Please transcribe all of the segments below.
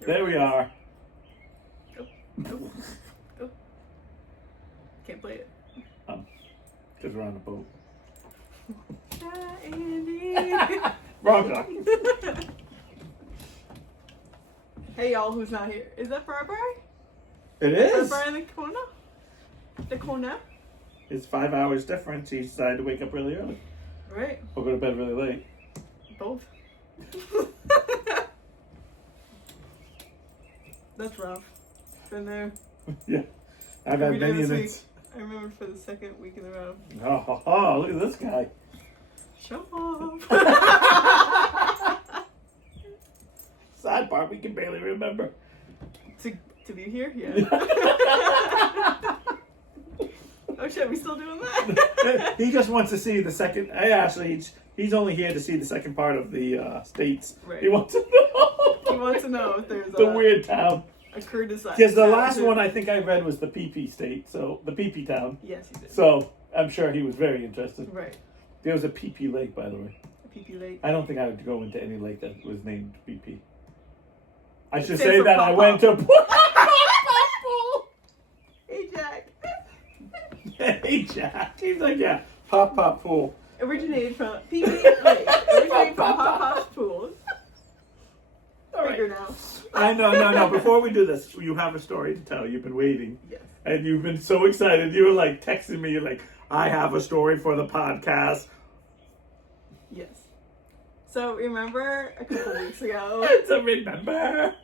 There we are. Oh. Can't play it. Because we're on the boat. Hi, Andy. Wrong song. Hey, y'all, who's not here? Is that Barbara? It is. Barbara in the corner? The corner? It's 5 hours difference. He decided to wake up really early. Right. Or go to bed really late. Both. That's rough. Been there. Yeah. I've Every had day many this of week. it. I remember for the second week in a row. Oh, look at this guy. Show off. Sidebar, we can barely remember. to be here? Yeah. Oh shit, we still doing that? He just wants to see the second. He's only here to see the second part of the states. Right. He wants to know. He wants to know if there's the weird town. a Kurdistan. Because the last one I think I read was the PP state, so the PP town. Yes, he did. So I'm sure he was very interested. Right. There was a PP lake, by the way. A PP lake. I don't think I would go into any lake that was named PP. I should Stands say for that I Pop went to. Hey, Jack. Hey, Jack. He's like, yeah, pop pool. Originated from PP lake. Originated from Pop Pop's pool. All Bigger right. now. I know, no. Before we do this, you have a story to tell. You've been waiting. Yes. And you've been so excited. You were like texting me, you're like, I have a story for the podcast. Yes. So remember a couple weeks ago, It's a remember.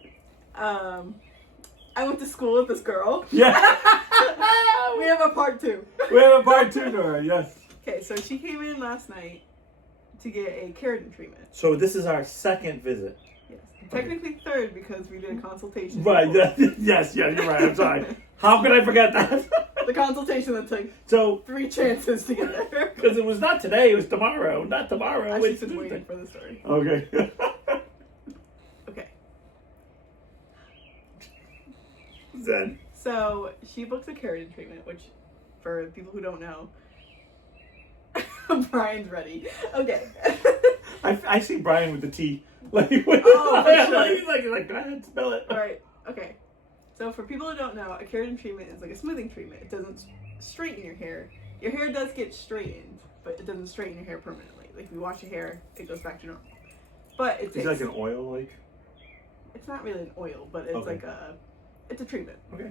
I went to school with this girl. Yeah. We have a part 2. We have a part 2 to her, yes. Okay, so she came in last night to get a keratin treatment. So this is our second visit. Yes. Technically third because we did a consultation. Right, before. yes, you're right, I'm sorry. How could I forget that? The consultation that took So, 3 chances to get there. because it was not today, it was tomorrow. Not tomorrow, I it's should have Tuesday. waited for the story. Okay. Okay. Then. So she booked a keratin treatment, which, for people who don't know, Brian's ready. Okay. I see Brian with the T. Like, with Oh, for sure. he's like, go ahead, spell it. All right. Okay. So for people who don't know, a keratin treatment is like a smoothing treatment. It doesn't straighten your hair. Your hair does get straightened, but it doesn't straighten your hair permanently. Like if you wash your hair, it goes back to normal. But it It's takes, like an oil, like. it's not really an oil, but it's Okay. like it's a treatment. Okay.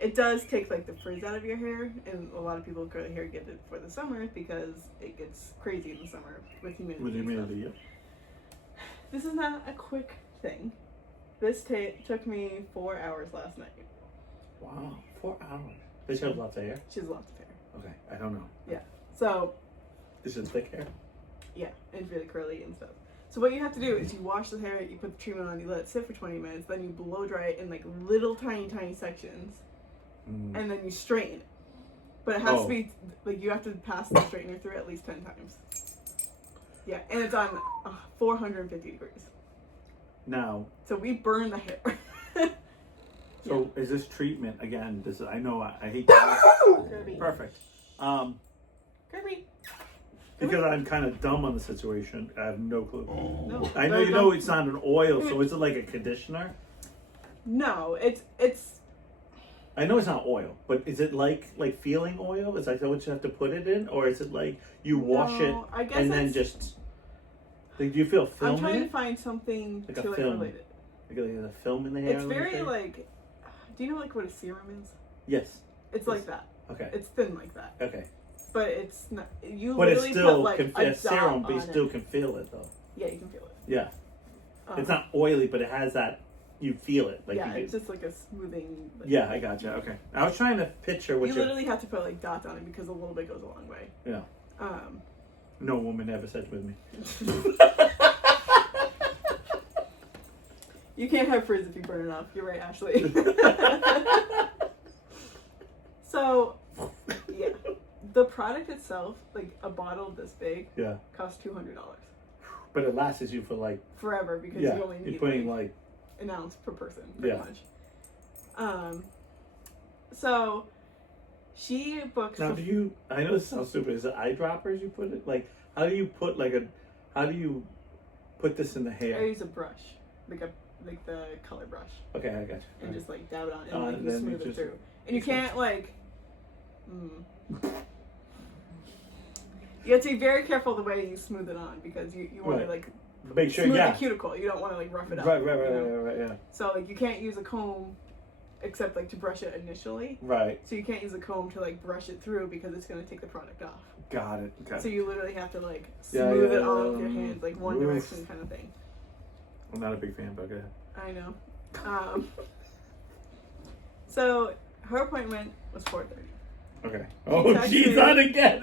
It does take like the frizz out of your hair, and a lot of people with curly hair get it for the summer because it gets crazy in the summer with humidity. With and stuff. humidity, yeah. This is not a quick thing. This took me 4 hours last night. Wow, 4 hours. Does she have lots of hair? She has lots of hair. Okay, I don't know. Yeah. So, Is it thick hair? yeah, and it's really curly and stuff. So what you have to do is you wash the hair, you put the treatment on, you let it sit for 20 minutes, then you blow dry it in like little tiny sections, and then you straighten it. But it has to be, like, you have to pass the straightener through at least 10 times. Yeah, and it's on 450 degrees. Now, So we burn the hair. so is this treatment, again, this is, I know I hate Kirby. Perfect. Kirby. Because I'm kind of dumb on the situation, I have no clue. No. I know you know it's not an oil, so is it like a conditioner? No, it's I know it's not oil, but is it like feeling oil? Is that what you have to put it in, or is it like you wash it I guess and then just like do you feel film I'm trying in to it? find something Like a to like film. relate it. Like a film in the hair? It's very like, do you know like what a serum is? Yes. It's like that. Okay. It's thin like that. Okay. But it's not. You But it's literally still put like a serum, dot but you on still it. can feel it though. Yeah, you can feel it. Yeah. It's not oily, but it has that. You feel it, like yeah, you it's do. just like a smoothing. Like, Yeah, I gotcha. Okay. I was trying to picture what you literally have to put like dots on it because a little bit goes a long way. Yeah. No woman ever said with me. You can't have frizz if you burn it off. You're right, Ashley. So, yeah, the product itself, like a bottle this big, Yeah. costs $200 But it lasts you for like forever because yeah. you only You're need putting like like an ounce per person, pretty Yeah. much. So she booked. now. Do you? I know this sounds stupid. Is it eyedroppers you put it? Like how do you put like a? How do you put this in the I hair? use a brush. like the color brush. Okay, I got you. And just like dab it on, and And like, you then smooth you it through. And you can't like. You have to be very careful the way you smooth it on because you want to Right. like Make sure, smooth yeah. the cuticle. You don't want to like rough it up. Right, you know? right, yeah. So like you can't use a comb except like to brush it initially. Right. So you can't use a comb to like brush it through because it's gonna take the product off. Got it. Okay. So you literally have to like Yeah, smooth yeah, it on yeah, with your hands, like one oof. direction kind of thing. I'm not a big fan, but okay. I know. So her appointment was 4:30. Okay. Oh, she's me- on again.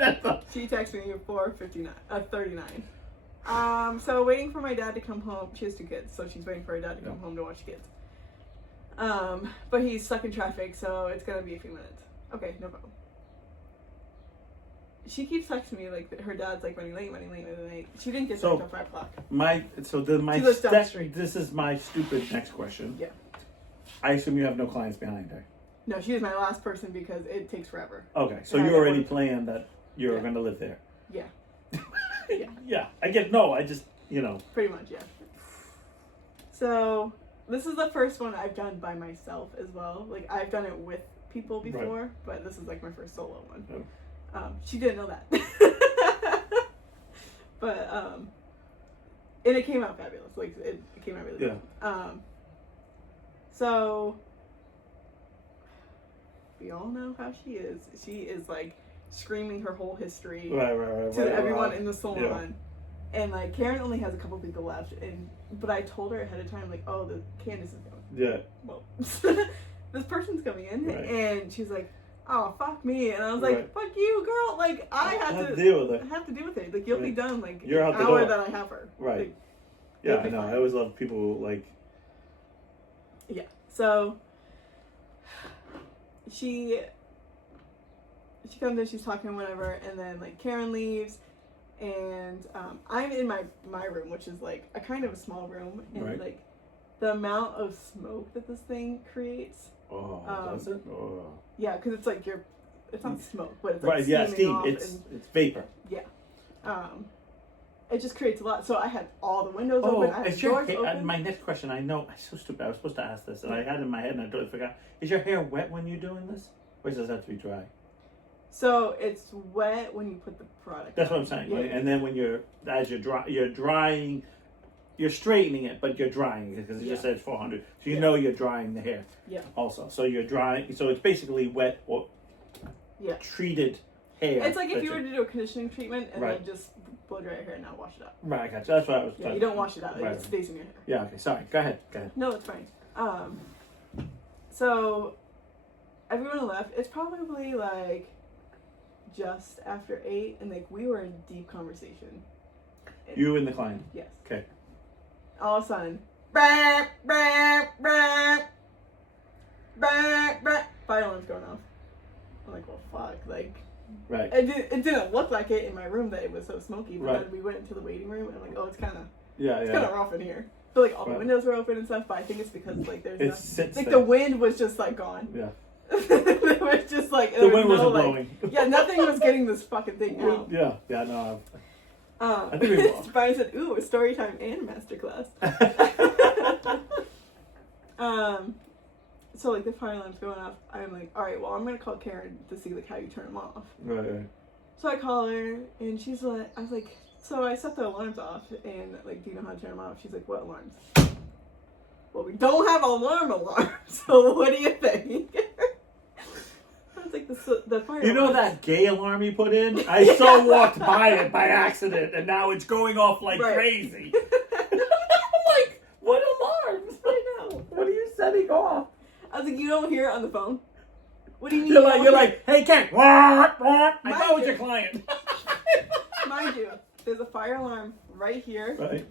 She texted me at 4:39. So waiting for my dad to come home. She has 2 kids, so she's waiting for her dad to come home to watch kids. But he's stuck in traffic, so it's gonna be a few minutes. Okay, no problem. She keeps texting me like her dad's like running late. She didn't get there until 5 o'clock. This is my stupid next question. Yeah. I assume you have no clients behind her. No, she is my last person because it takes forever. Okay, so And you I already work. planned that you're Yeah. going to live there. Yeah. Yeah. I get no. I just Pretty much, yeah. So this is the first one I've done by myself as well. Like I've done it with people before, but this is like my first solo one. Oh. She didn't know that. But and it came out fabulous. Like it came out really well. So we all know how she is. She is like screaming her whole history to everyone in the salon. And like Karen only has a couple people left, but I told her ahead of time, like, oh, the Candace is coming. Yeah. Well, this person's coming in, Right. and she's like, oh, fuck me, and I was like, Right. fuck you, girl. Like I have to deal with it. I have to deal with it. Like you'll be Right. done like You're an out the hour door. that I have her. Right. Like, Yeah, you'll I be know. fine. I always love people who, like. Yeah. So she comes in, she's talking whatever, and then like Karen leaves, and I'm in my room, which is like a kind of a small room, and Right. like the amount of smoke that this thing creates. Oh, does it? Oh. Yeah, because it's like it's not smoke, but it's like Right. Yeah. steaming Steam. off It's and, vapor. it just creates a lot. So I had all the windows Oh, open. I had is your doors hair, open. my next question, I know, I'm so stupid. I was supposed to ask this, and I had it in my head, and I totally forgot. Is your hair wet when you're doing this? Or does it have to be dry? So it's wet when you put the product. That's on. what I'm saying. Yeah. Right? And then when you're drying, you're straightening it, but you're drying it, because it just says 400. So you know you're drying the hair. Yeah. Also. So you're drying, so it's basically wet or treated hair. It's like if you were to do a conditioning treatment and Right. then just blow dry your hair and not wash it out. Right, I got you. That's what I was Yeah, you don't wash it out. Right. It stays in your hair. Yeah, okay, sorry. Go ahead. No, it's fine. So everyone left. It's probably like just after 8, and like we were in deep conversation. You and the client. Yes. Okay. All of a sudden, bah, bah, bah, bah, bah, fire alarm's going off. I'm like, well, fuck. Like, Right. it didn't look like it in my room that it was so smoky, but Right. then we went into the waiting room and I'm like, oh, it's kind of Yeah, rough in here. But like all the Right. windows were open and stuff, but I think it's because like there's It enough, sits like there. the wind was just like gone. Yeah. It was just like The wind no, wasn't like, blowing. Yeah, nothing was getting this fucking thing out. Yeah, no. I think we will. Brian said, "Ooh, a story time and masterclass." So like the fire alarm's going off. I'm like, all right, well, I'm gonna call Karen to see like how you turn them off. Right. So I call her and she's like, I was like, so I set the alarms off and like, do you know how to turn them off? She's like, what alarms? Well, we don't have alarms. So what do you think? I was like, the fire. You know alarms. that gay alarm you put in? I so walked by it by accident, and now it's going off like Right. crazy. I'm like, what alarms? I know. What are you setting off? I was like, you don't hear it on the phone? What do you mean? You're you like, don't you're hear like, hey, Ken. I thought it was you. your client. Mind you, there's a fire alarm right here, Right.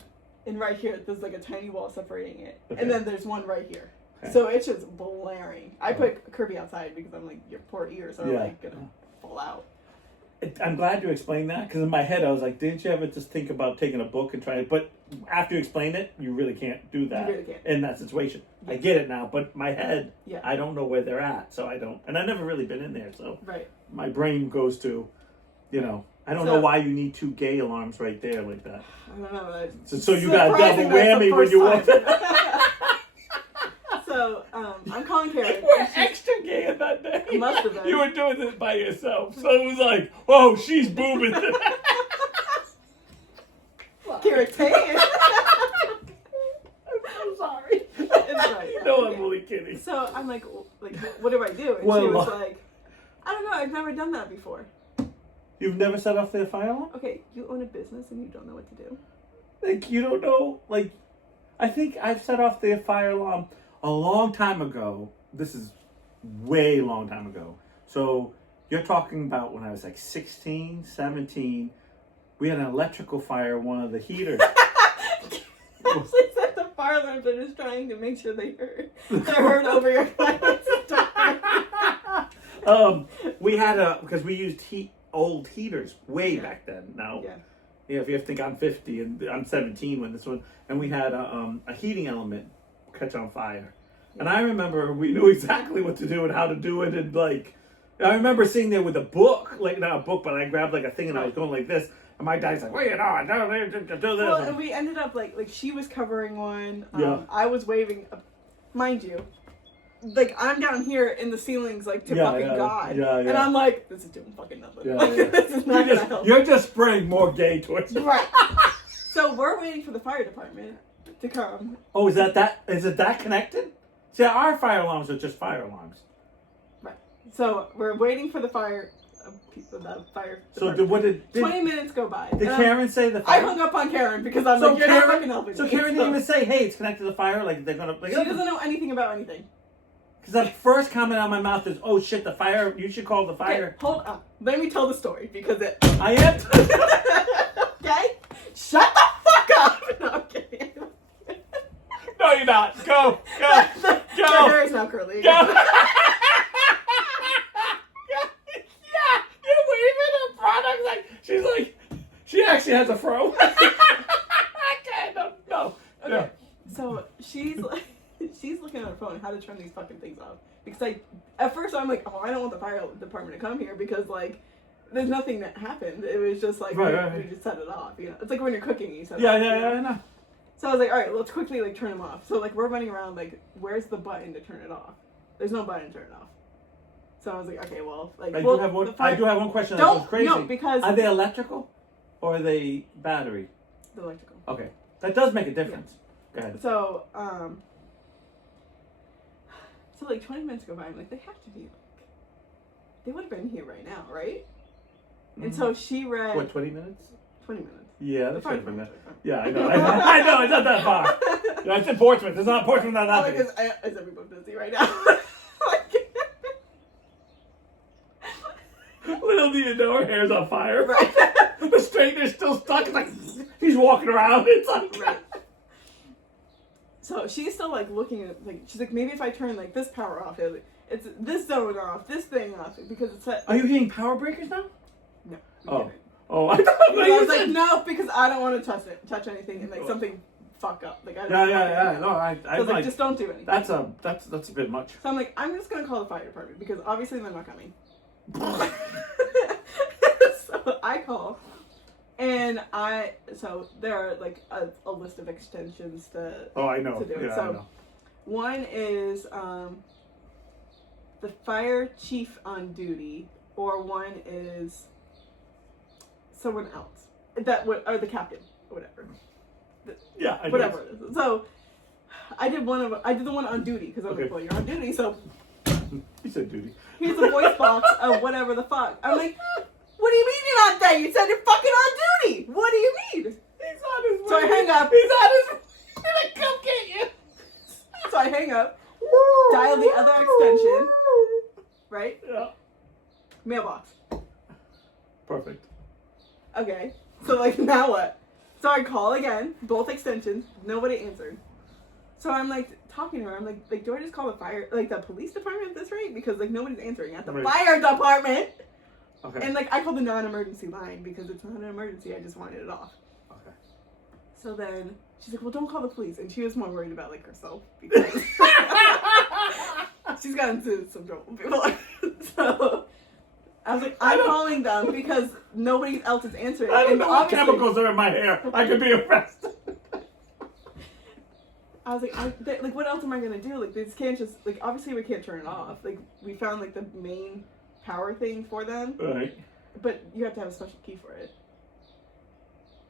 and right here, there's like a tiny wall separating it. Okay. And then there's one right here. Okay. So it's just blaring. I put Kirby outside because I'm like, your poor ears are like gonna fall out. I'm glad you explained that, because in my head I was like, didn't you ever just think about taking a book and trying to, but after you explain it, you really can't do that You really can't. in that situation. Yeah. I get it now, but my head, Yeah. I don't know where they're at, so I don't, and I've never really been in there, so Right. my brain goes to, I don't know why you need 2 gay alarms right there like that. I don't know. So you got a double whammy when you walk. So I'm calling Karen. You were extra gay in that day. I must have been. You were doing this by yourself, so it was like, oh, she's booming. Karen Tan. I'm sorry. It's right. No, I'm really kidding. So I'm like, what do I do? And she was like, I don't know. I've never done that before. You've never set off their fire alarm? Okay, you own a business and you don't know what to do. Like, you don't know, like, I think I've set off their fire alarm a long time ago. This is way long time ago. So you're talking about when I was like 16, 17. We had an electrical fire, one of the heaters. Ashley said the fire alarms are just trying to make sure they're heard over your client's door. We had because we used old heaters way back then. Now, yeah, if you have to think I'm 50 and I'm 17 when this one, and we had a heating element catch on fire. Yeah. And I remember we knew exactly what to do and how to do it. And like, I remember sitting there with a book, like not a book, but I grabbed like a thing and I was going like this. And my dad's like, well, you know, I do this. Well, and we ended up like she was covering one. Yeah. I was waving, mind you. Like, I'm down here in the ceilings, like, to fucking God. Yeah. And I'm like, this is doing fucking nothing. Yeah, like, this is not gonna help. You're just spraying more gay towards me. Right. So we're waiting for the fire department to come. Oh, is it that connected? See, our fire alarms are just fire alarms. Right. So we're waiting for the fire. So what did 20 minutes go by. Did Karen say the fire? I hung up on Karen because I'm like, you're not fucking helping me. So Karen didn't even say, hey, it's connected to the fire? Like, they're gonna... Like, she doesn't know anything about anything. Because the first comment out of my mouth is, oh shit, the fire, you should call the fire. Okay, hold on. Let me tell the story because it... I am... Okay? Shut the fuck up! No, I'm kidding. No, you're not. Go. Her hair is now curly. Go. Yeah, you're waving her product like, she's like, she actually has a fro. Okay, no. Okay, Yeah. So she's like... She's looking at her phone how to turn these fucking things off. Because at first I'm like, oh, I don't want the fire department to come here because like, there's nothing that happened. It was just like, we just set it off. You know, it's like when you're cooking, you set it off. Yeah, I know. So I was like, all right, let's quickly like turn them off. So like we're running around like, where's the button to turn it off? There's no button to turn it off. So I was like, okay, well, like, I do have one question. Don't, that's crazy. No, because are they electrical or are they battery? The electrical. Okay, that does make a difference. Yeah. Go ahead. So So like 20 minutes go by, I'm like, they have to be like, they would have been here right now, right? Mm-hmm. And so she read... What, 20 minutes? 20 minutes. Yeah, that's should have been that. Yeah, I know. I know, it's not that far. Yeah, it's in Portsmouth. It's not Portsmouth, not that big. Is everyone busy right now? Little do you know, her hair's on fire. Right. The straightener's still stuck. It's like, he's walking around. It's like... Right. So she's still like looking at like she's like maybe if I turn like this power off, it's this zone off, this thing off because it's. Are you hitting power breakers now? No. Oh, I thought I was like no because I don't want to touch anything and like something fuck up like I don't. Yeah. No, I was like just don't do anything. That's a bit much. So I'm like I'm just gonna call the fire department because obviously they're not coming. So I call. And so there are like a list of extensions to I know. To do it. Yeah, so I know. one is the fire chief on duty, or one is someone else or the captain or whatever. Yeah, I whatever it is. So I did the one on duty because I'm like, well, you're on duty, so you said duty. Here's a voice box of whatever the fuck. I'm like. What do you mean you're not there? You said you're fucking on duty. What do you mean? He's on his way. So I hang up. He's on his way to come get you. So I hang up. Dial the other extension. Right? Yeah. Mailbox. Perfect. Okay. So like now what? So I call again. Both extensions. Nobody answered. So I'm like talking to her. I'm like, do I just call the police department at this rate? Because like nobody's answering at the fire department. Okay. And like I called the non-emergency line because it's not an emergency. I just wanted it off. Okay. So then she's like, "Well, don't call the police," and she was more worried about like herself because she's gotten into some trouble before. So I was like, I'm calling them because nobody else is answering. I don't know what chemicals are in my hair. I could be arrested. I was like, what else am I gonna do? Like, they just can't just, like, obviously we can't turn it off. Like, we found, like, the main power thing for them. Right. But you have to have a special key for it.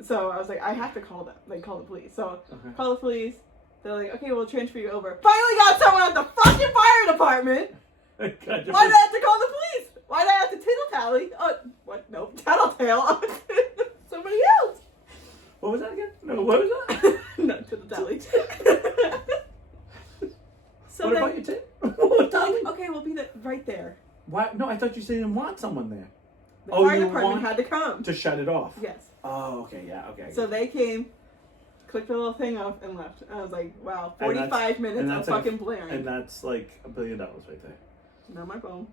So I was like, I have to call them, like, call the police. So, call the police. They're like, okay, we'll transfer you over. Finally got someone at the fucking fire department! Why did I have to call the police? Why did I have to tittle-tally? What? No, tattletale. Somebody else. What was that again? No, what was that? No, tittle-tally. So what about your tip? Okay, we'll be right there. Why? No, I thought you said you didn't want someone there. The fire department had to come. To shut it off? Yes. Oh, okay, yeah, okay. So they came, clicked the little thing off, and left. And I was like, wow, 45 minutes of fucking blaring. And that's like $1 billion right there. Not my phone.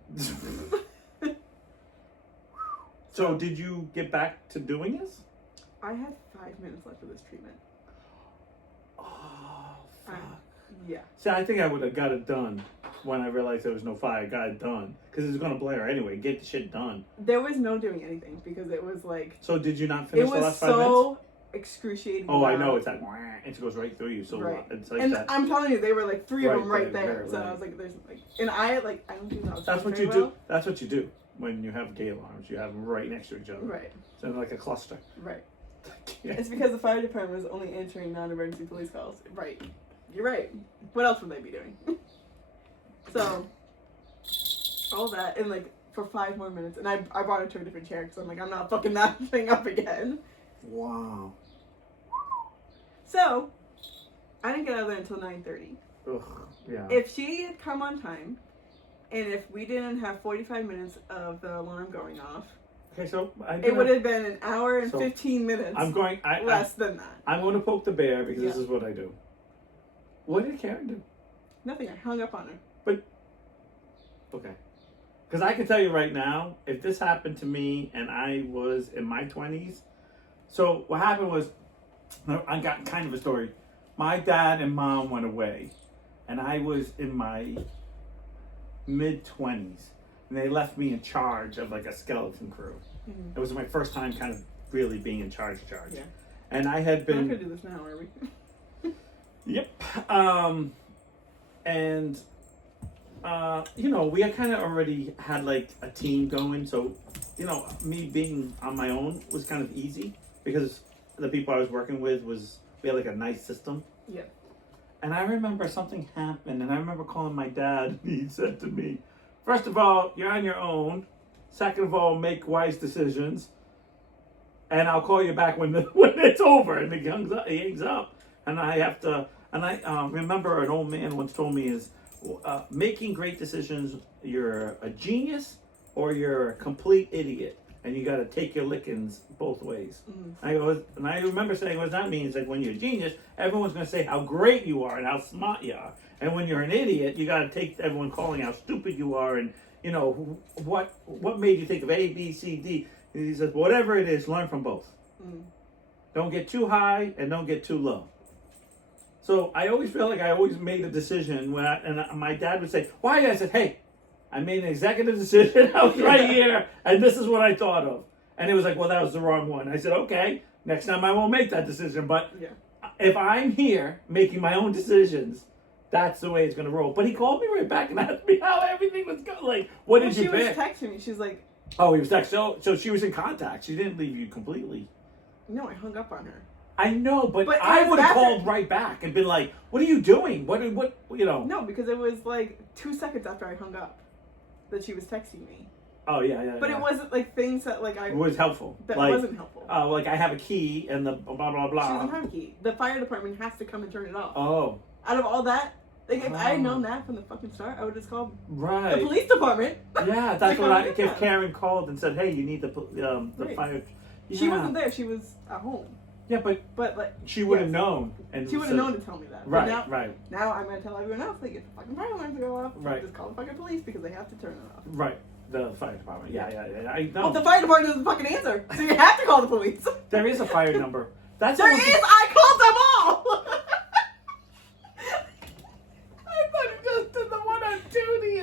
So did you get back to doing this? I had 5 minutes left of this treatment. Oh, fuck. Yeah. See, I think I would have got it done when I realized there was no fire. Got it done. Because it was going to blare anyway. Get the shit done. There was no doing anything because it was like... So did you not finish the last 5 minutes? It was so excruciating. Oh, I know. It's like... It goes right through you. So right. It's like and that. I'm telling you, they were like 3 of them right there. Right. So I was like, there's like... And I don't do that. That's what you do. That's what you do. When you have gay alarms, you have them right next to each other. Right. So like a cluster. Right. Yeah. It's because the fire department was only answering non-emergency police calls. Right. You're right. What else would they be doing? So, all that, and like, for 5 more minutes, and I brought it to a different chair, because I'm like, I'm not fucking that thing up again. Wow. So, I didn't get out of there until 9:30. Ugh, yeah. If she had come on time, and if we didn't have 45 minutes of the alarm going off, okay, so it would have been an hour and 15 minutes less than that. I'm going to poke the bear because this is what I do. What did Karen do? Nothing. I hung up on her. But, okay. Because I can tell you right now, if this happened to me and I was in my 20s, so what happened was, I got kind of a story. My dad and mom went away, and I was in my mid-20s, and they left me in charge of like a skeleton crew. Mm-hmm. It was my first time kind of really being in charge. Yeah. And I had been... We're not going to do this now, are we? Yep. We had kind of already had like a team going, so, me being on my own was kind of easy because the people I was working with we had like a nice system. Yeah. And I remember something happened, and I remember calling my dad, and he said to me, first of all, you're on your own. Second of all, make wise decisions. And I'll call you back when it's over. And he hangs up. And I remember an old man once told me is making great decisions, you're a genius or you're a complete idiot. And you got to take your lickings both ways. Mm-hmm. I remember saying, what does that mean? It's like when you're a genius, everyone's going to say how great you are and how smart you are. And when you're an idiot, you got to take everyone calling how stupid you are and, what made you think of A, B, C, D. And he says, whatever it is, learn from both. Mm. Don't get too high and don't get too low. So I always feel like I always made a decision and my dad would say, why? I said, hey, I made an executive decision. I was right here and this is what I thought of. And it was like, well, that was the wrong one. I said, okay, next time I won't make that decision. But if I'm here making my own decisions, that's the way it's going to roll. But he called me right back and asked me how everything was going. Like, what did you pick? She was texting me. She's like... Oh, he was texting. So she was in contact. She didn't leave you completely. No, I hung up on her. I know, but I would have called right back and been like, what are you doing? What? No, because it was like 2 seconds after I hung up that she was texting me. Oh, yeah. But it wasn't like things that like I... It was helpful. That wasn't helpful. Oh, like I have a key and the blah, blah, blah. She doesn't have a key. The fire department has to come and turn it off. Oh. Out of all that, like if I had known that from the fucking start, I would have just called the police department. Yeah, that's what if Karen called and said, hey, you need the fire... Yeah. She wasn't there. She was at home. Yeah, but like she would have known, and she would have known to tell me that. Right, but now I'm gonna tell everyone else like if the fucking fire alarms go off, just call the fucking police because they have to turn it off. Right, the fire department. Yeah. I know. Well, the fire department doesn't fucking answer, so you have to call the police. There is a fire number. There is. I called them all. I thought you just did the one on duty.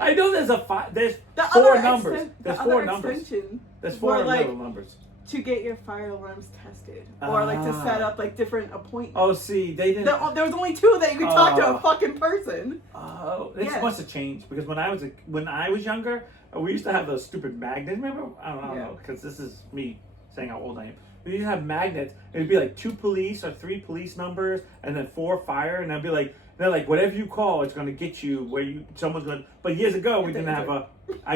I know there's there's The four other numbers. exten- There's the four other numbers. extension There's four were, like, little numbers. to get your fire alarms tested, or like to set up like different appointments. Oh, see, they didn't. There was only two that you could talk to a fucking person. Oh, this Yeah. must have changed because when I was younger, we used to have those stupid magnets. Remember? I don't Yeah. know because this is me saying how old I am. We used to have magnets. It'd be like 2 police or 3 police numbers, and then 4 fire, and I'd be like, they're like, whatever you call, it's going to get you where someone's going. But years ago, we didn't have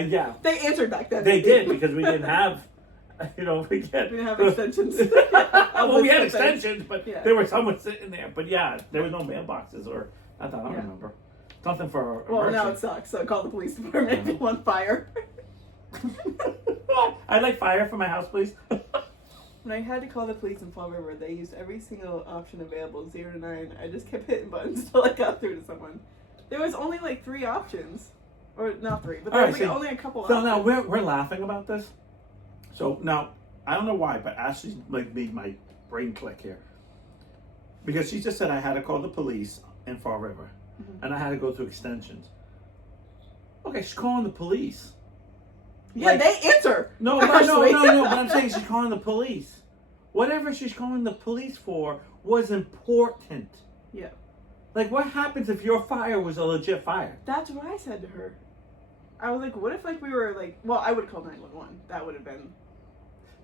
yeah. They answered back then. They did because we didn't have. We didn't have extensions. Well, we had extensions, but yeah. there was someone sitting there. But yeah, there was no mailboxes or not that I remember. Something for. Well, now it sucks. So call the police department if you want fire. I'd like fire for my house, please. When I had to call the police in Fall River, they used every single option available, 0 to 9. I just kept hitting buttons until I got through to someone. There was only like 3 options, or not 3, but there was only a couple. So options. now we're laughing about this. So now I don't know why, but Ashley like made my brain click here because she just said I had to call the police in Fall River, and I had to go through extensions. Okay, she's calling the police. Yeah, they answer. No. But I'm saying she's calling the police. Whatever she's calling the police for was important. Yeah. Like, what happens if your fire was a legit fire? That's what I said to her. I was like, what if like we were like, well, I would have called 911. That would have been.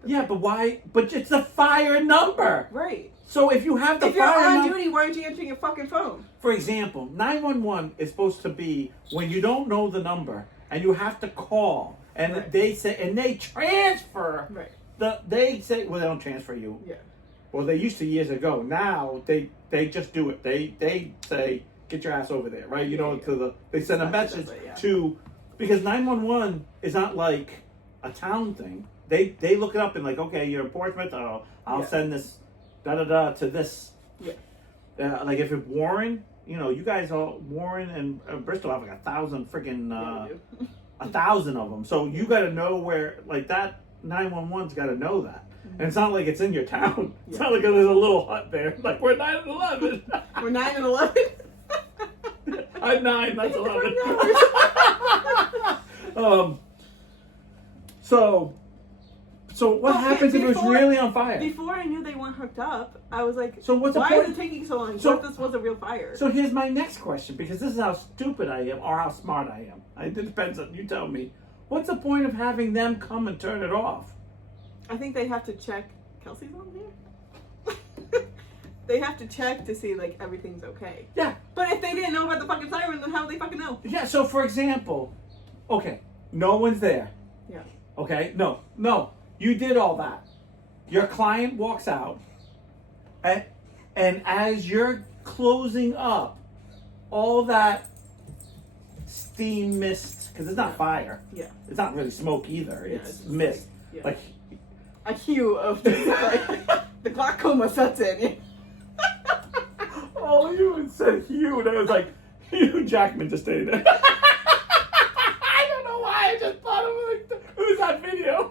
Yeah, but why? But it's a fire number. Right. So if you have the if you're fire on duty, why aren't you answering your fucking phone? For example, 911 is supposed to be when you don't know the number and you have to call. And they say, and they transfer. Right. They say, well, they don't transfer you. Yeah. Well, they used to years ago. Now they just do it. They say, get your ass over there, right? You know, they send a message to, because 911 is not like a town thing. They look it up and like, okay, you're in Portsmouth. I'll send this to this. Yeah. Like if it's Warren, you know, you guys all Warren and Bristol have like 1,000 freaking. 1,000 of them. So you got to know where, like that 911's got to know that. And it's not like it's in your town. It's not like there's a little hut there. Like we're 9 and 11. We're 9 and 11. I'm 9. That's 11. So what happens if it was really on fire? Before I knew they weren't hooked up, I was like, so what's why the point? is it taking so long? What if this was a real fire? So here's my next question, because this is how stupid I am or how smart I am. It depends on you tell me. What's the point of having them come and turn it off? I think they have to check. Kelsey's on here? They have to check to see like everything's okay. Yeah. But if they didn't know about the fucking siren, then how would they fucking know? Yeah, so for example, okay, no one's there. Yeah. Okay? No. You did all that. Your client walks out, and as you're closing up, all that steam mist, because it's not fire. Yeah. It's not really smoke either. It's mist. Like a hue of like the glaucoma sets in. Oh, you said Hugh, and I was like, Hugh Jackman just stayed there. I don't know why, I just thought of like, who's that video?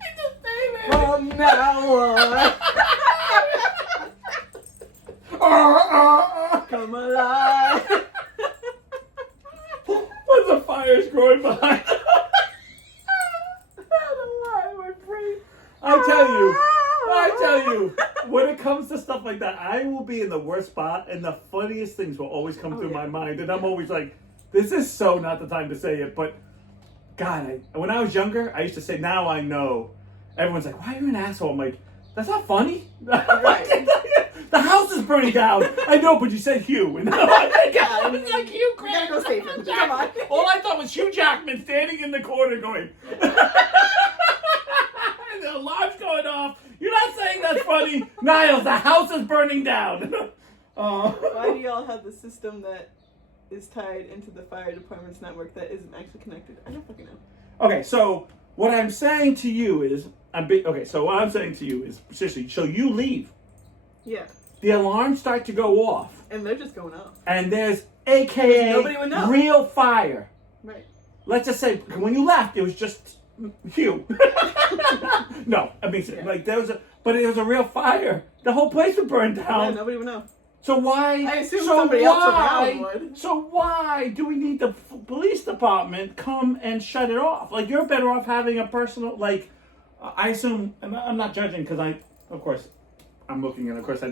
He just stayed there. From now on. Come alive. What's the fires growing behind? I don't know why, my brain. I tell you, when it comes to stuff like that, I will be in the worst spot, and the funniest things will always come through my mind, and I'm always like, this is so not the time to say it, but God, when I was younger, I used to say, now I know. Everyone's like, why are you an asshole? I'm like, that's not funny. Right. The house is burning down. I know, but you said Hugh. And I was like, Hugh We gotta go save him. Come on. All I thought was Hugh Jackman standing in the corner going, and the alarm's going off. You're not saying that's funny. Niles, the house is burning down. Why do y'all have the system that is tied into the fire department's network that isn't actually connected? I don't fucking know. Okay, so what I'm saying to you is, seriously, so you leave. Yeah. The alarms start to go off. And they're just going off. And there's AKA nobody would know. Real fire. Right. Let's just say, when you left, it was just Hugh. No, I mean, like, but it was a real fire. The whole place would burn down. Yeah, nobody would know. So why? I assume somebody else around would. So why do we need the police department come and shut it off? Like, you're better off having a personal, like, I assume, and I'm not judging because of course, I'm looking and of course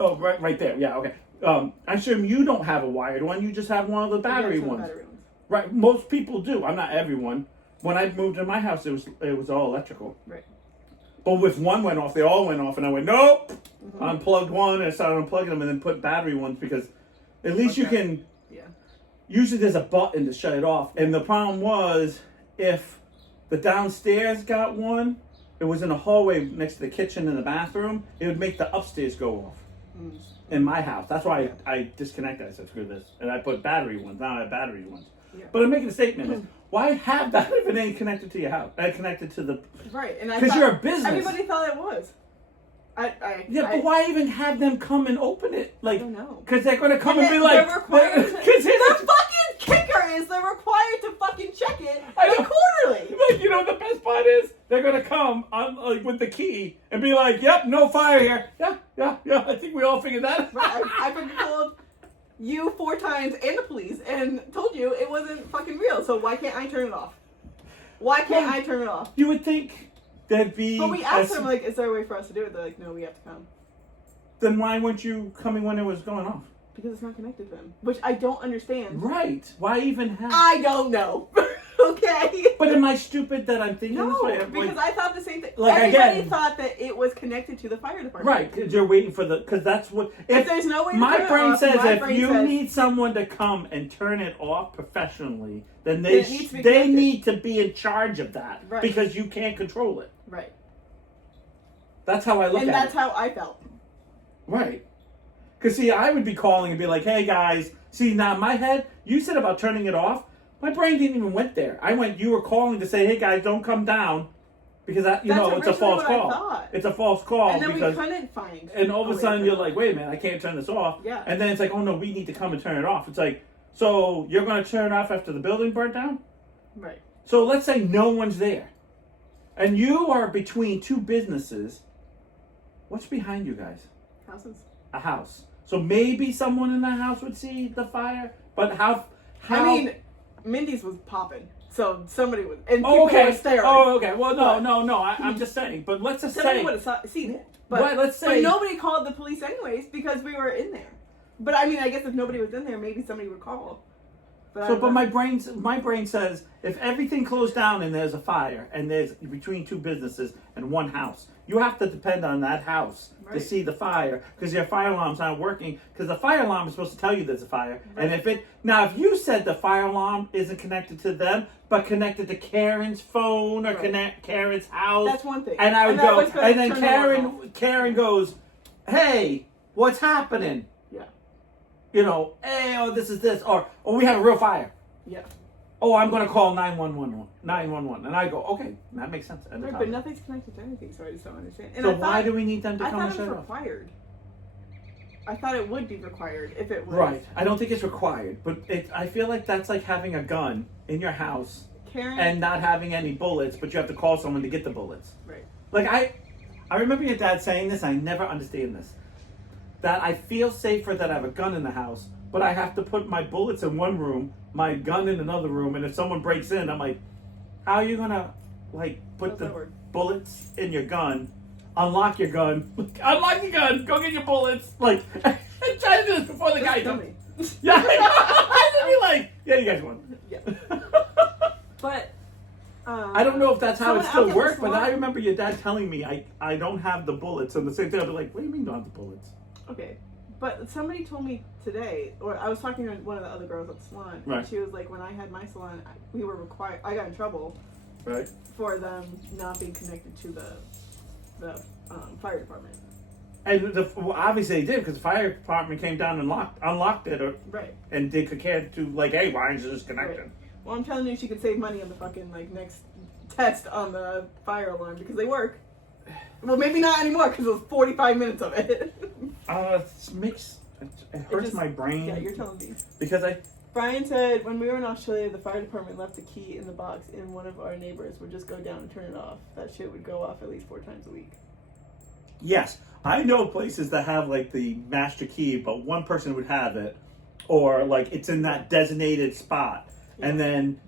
oh, right there. Yeah, okay. I assume you don't have a wired one. You just have one of the battery ones. Right. Most people do. I'm not everyone. When I moved in my house, it was all electrical. Right. But if one went off, they all went off, and I went, nope. Unplugged one and started unplugging them, and then put battery ones because at least you can. Yeah. Usually, there's a button to shut it off, and the problem was if the downstairs got one, it was in a hallway next to the kitchen and the bathroom. It would make the upstairs go off. In my house, that's why I disconnected. I said, screw this, and I put battery ones. Now I have battery ones. Yeah. But I'm making a statement: is why have that if it ain't connected to your house? Connected to the and because you're a business. Everybody thought it was. But why even have them come and open it? Like, I don't know. Because they're going to come and be like, they're required. The fucking kicker is they're required to fucking check it quarterly. Like, you know, the best part is they're going to come on like with the key and be like, "Yep, no fire here." Yeah. I think we all figured that out. Right. I've been told you 4 times and the police and told you it wasn't fucking real. So why can't I turn it off? Why can't I turn it off? You would think. But we asked them, like, is there a way for us to do it? They're like, no, we have to come. Then why weren't you coming when it was going off? Because it's not connected to them. Which I don't understand. Right. Why even have... I don't know. Okay? But am I stupid that I'm thinking this way? Because I thought the same thing. Like, everybody thought that it was connected to the fire department. Right, because you're waiting for the... Because that's what... If there's no way to my turn it brain off, says if you need someone to come and turn it off professionally, then they need to be in charge of that. Right. Because you can't control it. Right. That's how I look at it. And that's how I felt. Right. Because, see, I would be calling and be like, hey, guys. See, now in my head, you said about turning it off. My brain didn't even went there. You were calling to say, hey, guys, don't come down. Because, it's a false call. It's a false call. And then we couldn't find. And all of a sudden, you're like, wait a minute, I can't turn this off. Yeah. And then it's like, oh, no, we need to come and turn it off. It's like, so you're going to turn it off after the building burnt down? Right. So let's say no one's there. And you are between 2 businesses. What's behind you guys? Houses. A house. So maybe someone in the house would see the fire, but how? I mean, Mindy's was popping, so somebody would, and people were staring. Oh, okay. Well, no. I'm just saying. But let's just somebody say would have seen it. But, right, let's say. But nobody called the police anyways because we were in there. But I mean, I guess if nobody was in there, maybe somebody would call. But my brain says if everything closed down and there's a fire and there's between 2 businesses and 1 house, you have to depend on that house to see the fire because your fire alarm's not working because the fire alarm is supposed to tell you there's a fire. Right. And if you said the fire alarm isn't connected to them but connected to Karen's phone or Karen's house, that's one thing. And I would go, and then Karen goes, "Hey, what's happening?" You know, hey, this is this, or we have a real fire. Yeah. Oh, I'm going to call 911. And I go, okay, that makes sense. Right, but nothing's connected to anything, so I just don't understand. And so why do we need them to come and shut it off? I thought it was required. I thought it would be required if it was. Right. I don't think it's required, but I feel like that's like having a gun in your house and not having any bullets, but you have to call someone to get the bullets. Right. Like, I remember your dad saying this, I never understand this. That I feel safer that I have a gun in the house, but I have to put my bullets in one room, my gun in another room, and if someone breaks in, I'm like, how are you gonna put the bullets in your gun, unlock your gun, unlock your gun, go get your bullets, try to do this before the guy comes. Yeah, I should be like, yeah, you guys won. Yeah. But I don't know if that's how it still works, but I remember your dad telling me I don't have the bullets, and the same thing I'd be like, what do you mean you don't have the bullets? Okay, but somebody told me today, or I was talking to one of the other girls at the salon, and she was like, when I had my salon, we were required, I got in trouble for them not being connected to the fire department. And obviously they did, because the fire department came down and unlocked it, and they could care to, hey, why is this connected? Right. Well, I'm telling you, she could save money on the fucking, next test on the fire alarm, because they work. Well, maybe not anymore because it was 45 minutes of it. It hurts my brain. Yeah, you're telling me. Because Brian said when we were in Australia, the fire department left the key in the box, and one of our neighbors would just go down and turn it off. That shit would go off at least 4 times a week. Yes, I know places that have like the master key, but one person would have it, or like it's in that designated spot, and then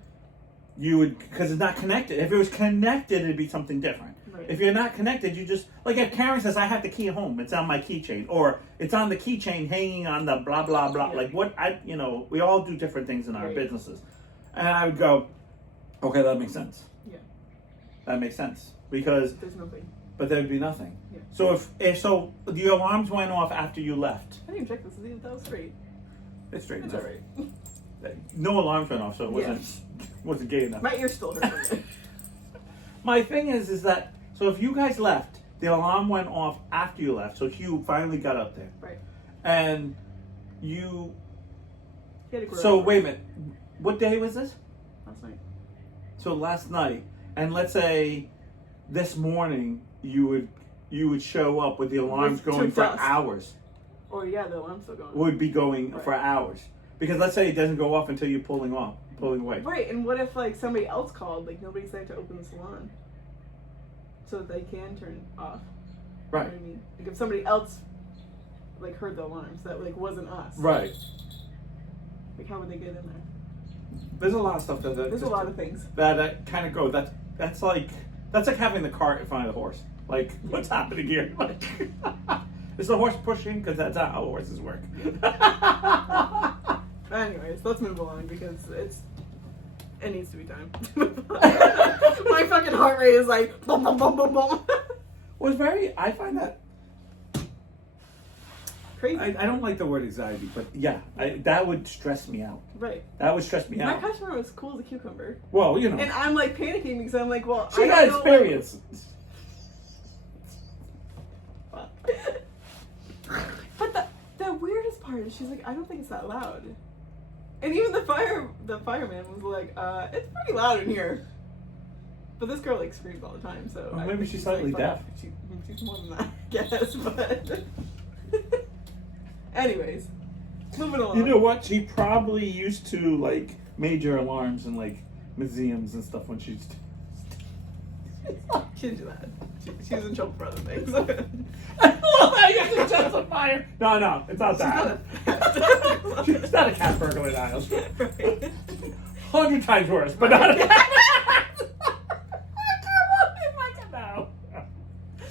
you would, because it's not connected. If it was connected, it'd be something different. Right. If you're not connected, you just, like if Karen says, I have the key at home, it's on my keychain, or it's on the keychain hanging on the blah blah blah. Yeah. Like what we all do different things in our businesses, and I would go, okay, that makes sense. Yeah. That makes sense because there's nothing. But there would be nothing. Yeah. So if the alarms went off after you left. I didn't check this. That was straight. It's straight. It's alright. No alarms went off, so it wasn't gay enough. My ears still hurt. My thing is that, so if you guys left, the alarm went off after you left, so Hugh finally got up there. Right. And you. So wait a minute. What day was this? Last night. So last night, and let's say this morning you would show up with the alarms going for hours. Or the alarm's still going. Would be going for hours. Because let's say it doesn't go off until you're pulling away. Right, and what if like somebody else called, like nobody's there to open the salon, so that they can turn off. Right. You know what I mean? Like if somebody else like heard the alarms that like wasn't us. Right. Like how would they get in there? There's a lot of stuff there's a lot of things that kind of go. That's like having the cart in front of the horse. Like what's happening here? Like, is the horse pushing? Because that's not how horses work. Anyways, let's move along because it needs to be time. My fucking heart rate is like boom, boom, boom, boom, boom. I find that crazy. I don't like the word anxiety, but yeah, that would stress me out. Right. That would stress me out. My customer was cool as a cucumber. Well, And I'm like panicking because I'm like, well, she got experience. But the weirdest part is she's like, I don't think it's that loud. And even the fireman was like, it's pretty loud in here. But this girl like screams all the time, so well, maybe she's slightly deaf. She's more than that, I guess. But anyways, moving along. You know what? She probably used to like major alarms in like museums and stuff when she's. She didn't do that. She was in trouble for other things. I love how you have to justify her. No, it's not that. She's not a cat burglar in Isles. Right. 100 times worse, but not a cat. No.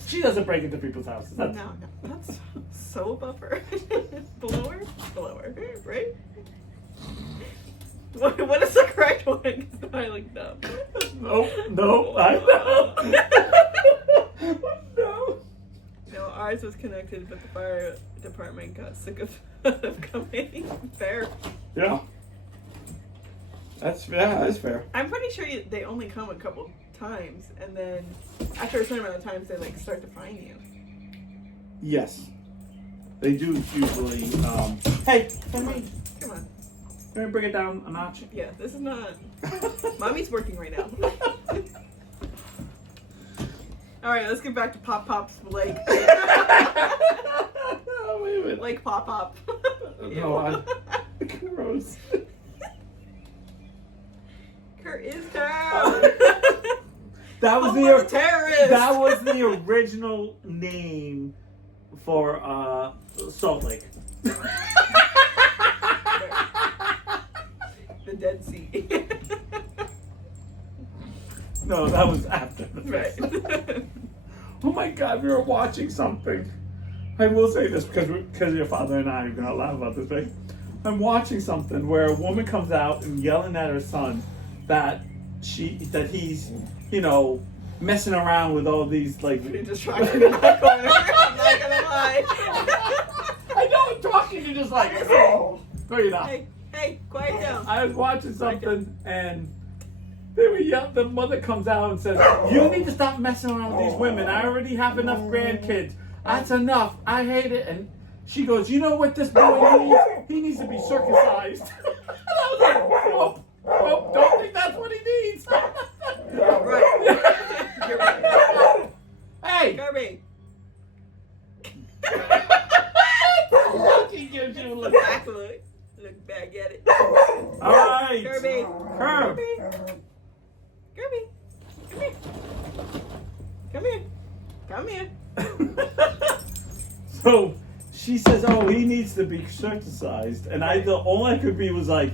She doesn't break into people's houses. No, that's so buffer. Below her, right? What is the correct one? Because I like dumb. No, I know. No. No, ours was connected, but the fire department got sick of coming. Fair. Yeah. That's fair. I'm pretty sure they only come a couple times, and then after a certain amount of times, they like start to fine you. Yes. They do usually. Hey, come on. Come on. Can we bring it down a notch? Yeah, this is not. Mommy's working right now. All right, let's get back to Pop Pop's Lake. Wait a minute. Lake Pop Pop. No, gross. Kurt is down. That was the terrorist. That was the original name for Salt Lake. The Dead Sea. No, that was after the fact. Right. Oh my God, we were watching something. I will say this because your father and I are going to laugh about this thing. I'm watching something where a woman comes out and yelling at her son that he's, messing around with all these like. You're just trying to in that corner. I'm not gonna lie. I know I'm talking. You're just like, oh, no, you're not. Hey, quiet down. I was watching something and they were yelling. The mother comes out and says, "You need to stop messing around with these women. I already have enough grandkids. That's enough. I hate it." And she goes, "You know what this boy needs? He needs to be circumcised." And I was like, nope, don't think that's what he needs. Right. You're right. Hey! Kirby. He gives you a look. Back look. Look back at it. All right. Kirby. Kirby. Kirby. Come here. Come here. Come here. So she says, "Oh, he needs to be circumcised," and all I could be was like,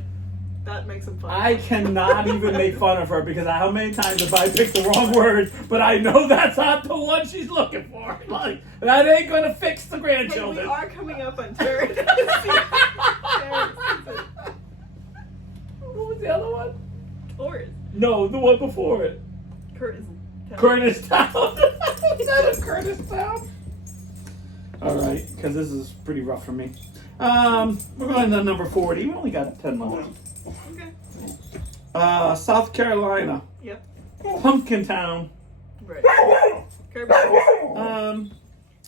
that makes him fun. I cannot even make fun of her because how many times have I picked the wrong word, but I know that's not the one she's looking for. Like, that ain't gonna fix the grandchildren. Hey, we are coming up on Terror. What was the other one? Taurus. No, the one before it. Curtis Town. Is that a Curtis Town? All right, because this is pretty rough for me. We're going to number 40. We only got 10 left. Okay. South Carolina. Yep. Pumpkin Town. Right. Kirby. All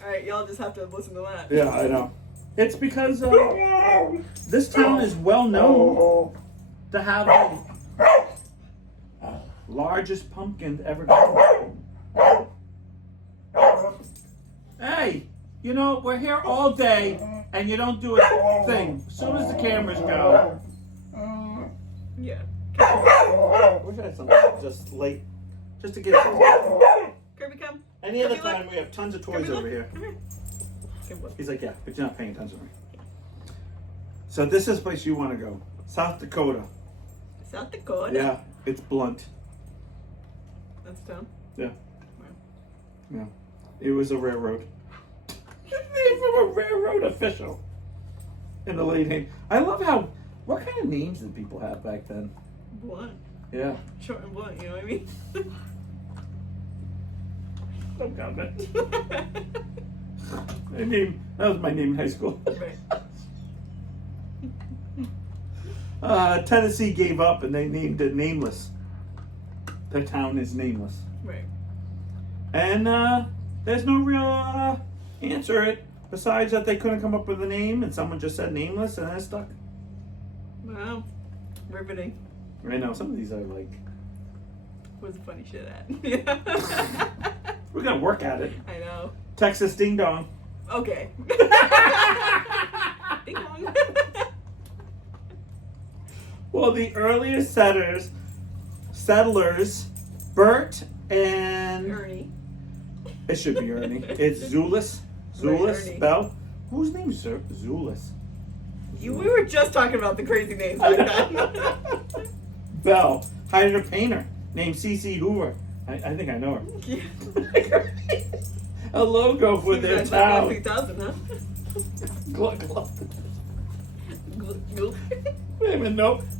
right, y'all just have to listen to that. Yeah, I know. It's because this town is well known to have the largest pumpkin ever grown. Hey, you know, we're here all day and you don't do a thing. As soon as the cameras go. Yeah. Wish I had something just late. Just to get Kirby, come. Any other Kirby, time look. we have tons of toys Kirby, over here. Come here. He's like, yeah, but you're not paying attention to me. So this is the place you want to go. South Dakota. South Dakota? Yeah, it's Blunt. That's town? Yeah. Yeah. It was a railroad. From a railroad official. In the late 80s. I love how, what kind of names did people have back then? Blunt. Yeah. Short and blunt, you know what I mean? No comment. That was my name in high school. Right. Tennessee gave up and they named it Nameless. The town is Nameless. Right. And there's no real answer it besides that they couldn't come up with a name and someone just said Nameless and it stuck. Wow. Riveting. I know, some of these are like... What's the funny shit at? Yeah. We're gonna work at it. I know. Texas Ding Dong. Okay. Ding dong. Well, the earliest settlers, Bert and... Ernie. It should be Ernie. It's Zulus. Ernie. Bell. Whose name is Zulus? We were just talking about the crazy names like that. Bell. Hired a painter named C.C. Hoover. I think I know her. Yeah. A logo for their town. 3000, huh? Gluck, gluck. Gluck. Wait a minute,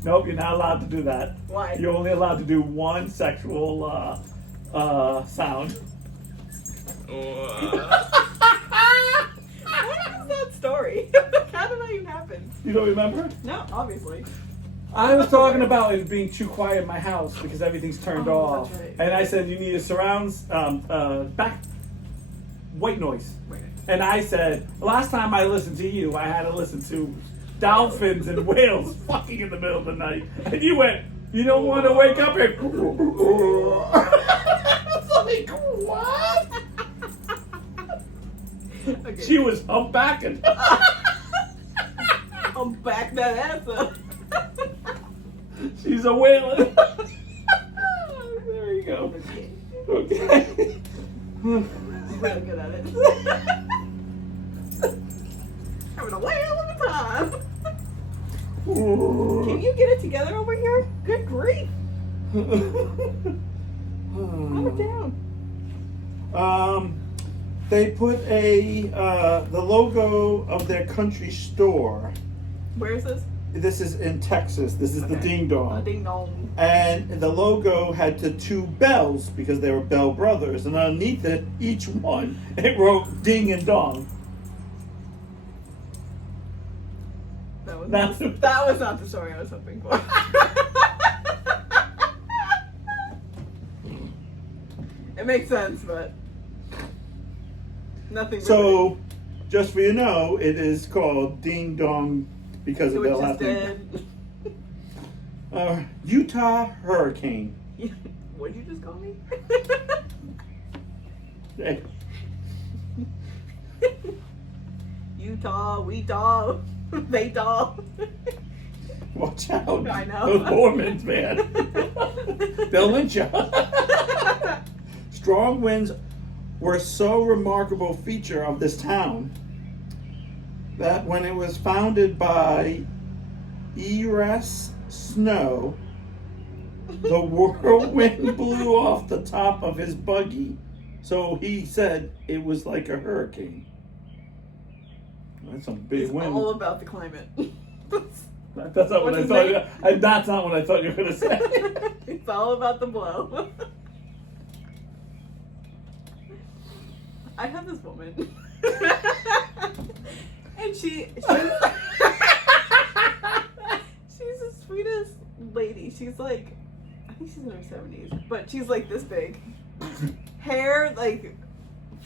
nope, you're not allowed to do that. Why? You're only allowed to do one sexual sound. What is that story? How did that even happen? You don't remember? No, obviously. I was talking about it being too quiet in my house because everything's turned off. That's right. And I said you need a surrounds back white noise. Right. And I said, last time I listened to you, I had to listen to dolphins and whales fucking in the middle of the night. And you went, you don't want to wake up and... It's like, what? Okay. She was humpbacking. I'll back that ass up. She's a whaling. There you go. Okay. Real good at it. Having a whale of a time. Can you get it together over here? Good grief. Calm it down. They put the logo of their country store. Where is this? This is in Texas. This is the Ding Dong. Ding Dong. And the logo had the two bells because they were Bell brothers. And underneath it, each one, it wrote Ding and Dong. That was That's- not the story I was hoping for. It makes sense, but nothing. So, just for you know, it is called Ding Dong because of Bell just Happening. did. Utah Hurricane. What'd you just call me? Hey, Utah, Weetaw, Baytaw. watch out. I know. Those Mormons, man. They'll lynch you. Strong winds were so remarkable feature of this town that when it was founded by E.R.S. Snow, the whirlwind blew off the top of his buggy. So he said it was like a hurricane. That's a big It's wind. all about the climate. That's not what I thought. That's not what I thought you were going to say. It's all about the blow. I have this woman, and she's the sweetest lady. She's like, I think she's in her 70s, but she's like this big, hair like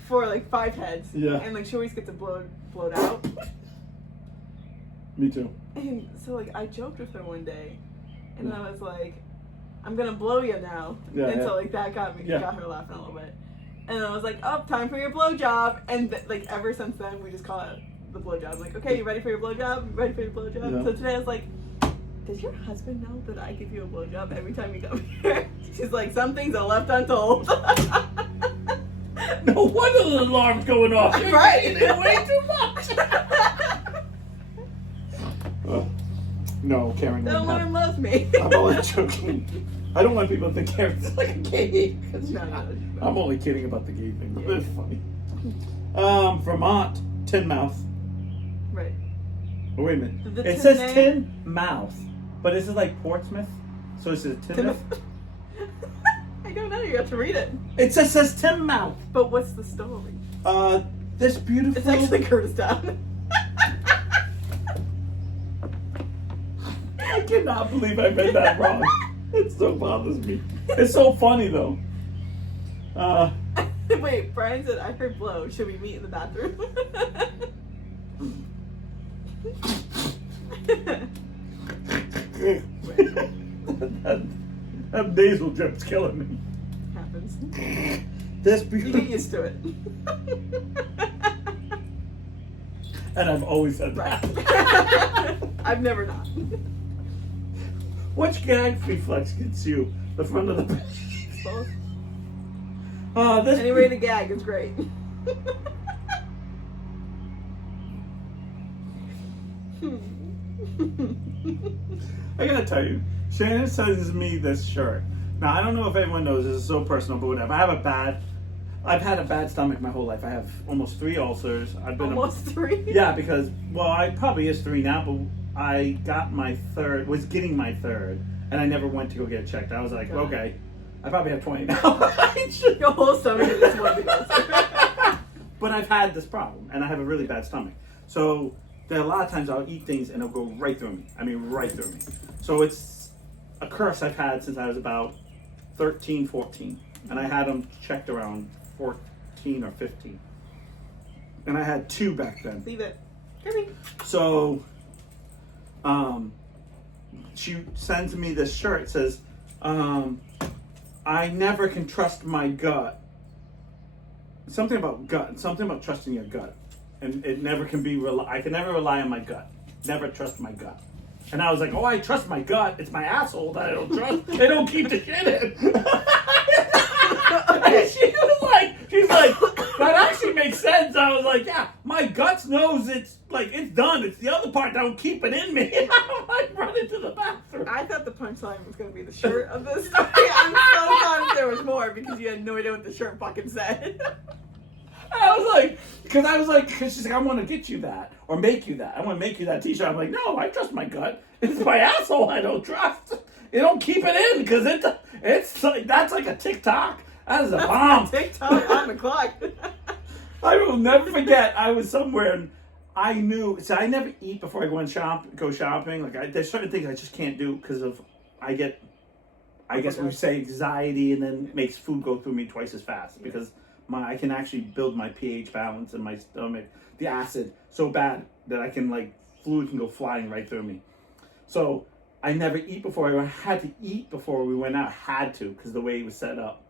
for like 5 heads, yeah, and like she always gets it blowed out. Me too. And so like I joked with her one day, and I was like, I'm gonna blow you now. Yeah, and yeah. so like that got her laughing a little bit. And I was like, oh, time for your blowjob. And like ever since then, we just call it the blowjob. Like, okay, you ready for your blowjob? Ready for your blowjob? Yeah. So today I was like, does your husband know that I give you a blowjob every time you come here? She's like, some things are left untold. No wonder the alarm's going off. You're Right. getting way too much. No, Karen. The alarm loves me. I'm only joking. I don't want people to think Karen's like a gay. No. I'm only kidding about the gay thing, but it's funny. Vermont, Tinmouth. Right. Oh, wait a minute. The It says Tin Tinmouth, but is it like Portsmouth? So is it Tinmouth? I don't know. You have to read it. It says Tinmouth. But what's the story? This beautiful. It's actually Kurdistan. I cannot believe I read that wrong. It so bothers me. It's so funny though. Wait, Brian said, I heard blow. Should we meet in the bathroom? that nasal drip's killing me. Happens. This You beautiful. get used to it. And I've always said that. Right. I've never not. Which gag reflex gets you? The front of the page. Both. This Any way to gag is great. I gotta tell you, Shannon sends me this shirt. Now I don't know if anyone knows this is so personal, but whatever. I've had a bad stomach my whole life. I have almost 3 ulcers. I've been Almost 3? Yeah, because I probably is 3 now, but I got my 3rd, was getting my 3rd, and I never went to go get it checked. I was like, okay, I probably have 20 now. Your whole stomach is just one big ulcer. But I've had this problem, and I have a really bad stomach. So there are a lot of times I'll eat things and it'll go right through me. I mean, right through me. So it's a curse I've had since I was about 13, 14. And I had them checked around 14 or 15. And I had 2 back then. Leave it. Come here. So, she sends me this shirt. It says, I never can trust my gut. Something about gut. Something about trusting your gut. And it never can be, I can never rely on my gut. Never trust my gut. And I was like, oh, I trust my gut. It's my asshole that I don't trust. They don't keep the shit in. And she's like, that actually makes sense. I was like, yeah, my gut knows it's done. It's the other part that don't keep it in me. I run into the bathroom. I thought the punchline was going to be the shirt of this story. I'm so glad there was more because you had no idea what the shirt fucking said. I was like, because she's like, I want to get you that or make you that. I want to make you that t-shirt. I'm like, no, I trust my gut. It's my asshole I don't trust. You don't keep it in because it's like, that's like a TikTok. That is a bomb. TikTok on the clock. I will never forget. I was somewhere and I knew. So I never eat before I go shopping. Like there's certain things I just can't do because of I guess we say anxiety, and then it makes food go through me twice as fast because I can actually build my pH balance in my stomach, the acid so bad that I can fluid can go flying right through me. So I never eat before. I had to eat before we went out. I had to because the way it was set up.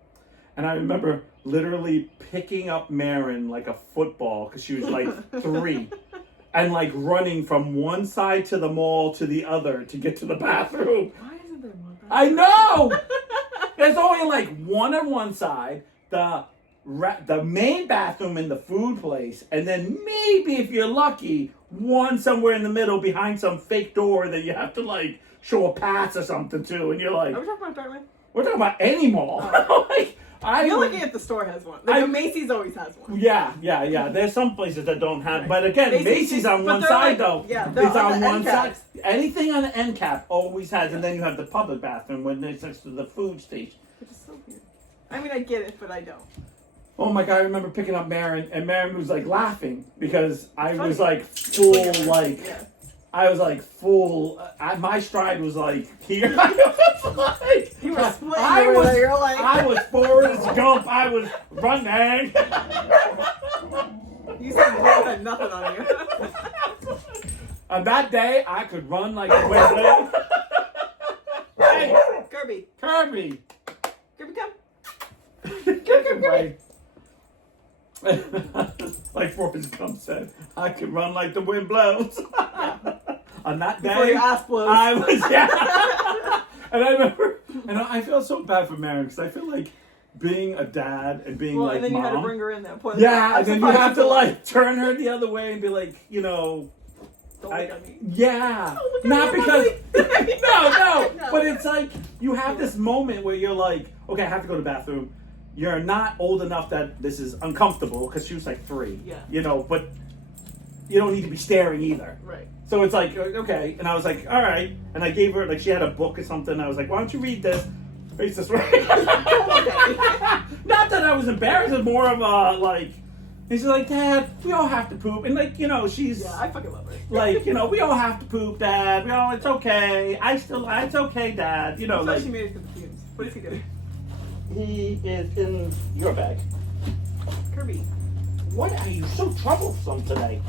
And I remember literally picking up Marin like a football because she was like 3 and running from one side to the mall to the other to get to the bathroom. Why isn't there more bathroom? I know! There's only one on one side, the main bathroom in the food place, and then maybe if you're lucky, one somewhere in the middle behind some fake door that you have to like show a pass or something to, and you're like, Are we talking about Dartmouth? we're talking about any mall. Like, I feel like if the store has one. Like, Macy's always has one. Yeah. There's some places that don't have, Right. but again, Macy's on one side though. Yeah, it's on the one end side. caps. Anything on the end cap always has, and then you have the public bathroom when it's next to the food station. Which is so weird. I mean, I get it, but I don't. Oh my god! I remember picking up Marin, and Marin was like laughing because I was like my stride was like here. I was like, you were splitting. You're like, I was Forrest Gump. I was running. You said you had nothing on you. On that day, I could run like a wind. Hey, Kirby, come. Kirby. Like Forrest Gump said, I could run like the wind blows. On that day, before your ass blows. I was, and I remember, and I feel so bad for Mary because I feel like being a dad and being like and then mom. you had to bring her in that point. Yeah, and then you have to like turn her the other way and be like, Don't look at me. Yeah, Don't look at not me, because no, No. but it's like you have this moment where you're like, okay, I have to go to the bathroom. You're not old enough that this is uncomfortable because she was like 3. Yeah. But you don't need to be staring either. Right. So it's like, okay. And I was like, all right. And I gave her, like, she had a book or something. I was like, why don't you read this? Face this way. Not that I was embarrassed. It's more of a, like, and she's like, Dad, we all have to poop. And, like, she's... Yeah, I fucking love her. Like, we all have to poop, Dad. It's okay. It's okay, Dad. I thought she made it to the fumes. What is he doing? He is in your bag. Kirby. What are you so troublesome today?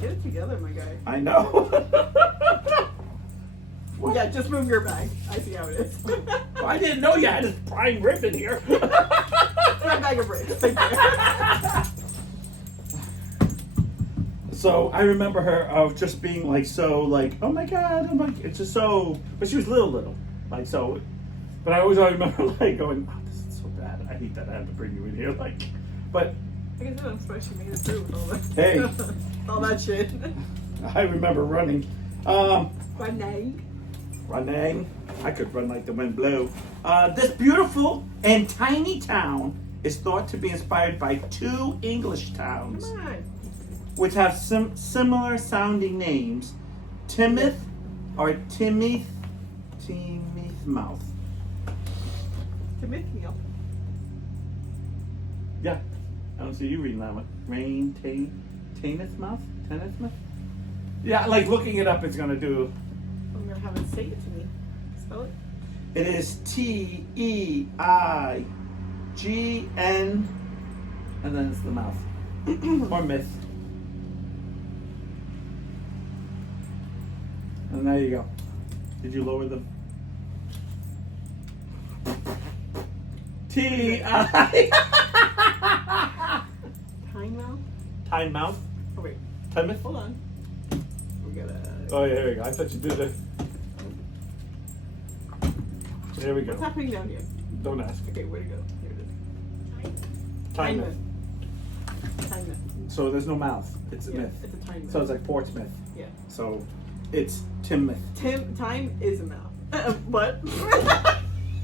Get it together, my guy. I know. Yeah, just move your bag. I see how it is. I didn't know you had this prime rib in here. It's my bag of bricks. Thank you. So I remember her of just being like so like, oh my god, it's just so, but she was little, like so. But I always remember like going, oh, this is so bad. I hate that I have to bring you in here, like, but. Like I said, I'm surprised she made it through with all that. Hey. All that shit. I remember running. Running. I could run like the wind blew. This beautiful and tiny town is thought to be inspired by 2 English towns, Come on. which have similar sounding names, Timoth or Timothy Mouth. Timothy. Yeah. I don't see you reading that one. Taineth Mouth? Yeah, like looking it up, it's going to do. I'm going to have it say it to me. Spell it. It is TEIGN, and then it's the mouth. Or myth. And there you go. Did you lower the T-I? Time mouth? Time mouth? Oh, wait. Time Hold on. We gotta. Oh, yeah, here we go. I thought you did it. There we go. What's happening down here? Don't ask. Okay, where to go? Here it is. Time myth. Time myth. So there's no mouth. It's a myth. It's a time myth. So it's like Portsmouth. Yeah. So it's Timoth. Time is a mouth. What?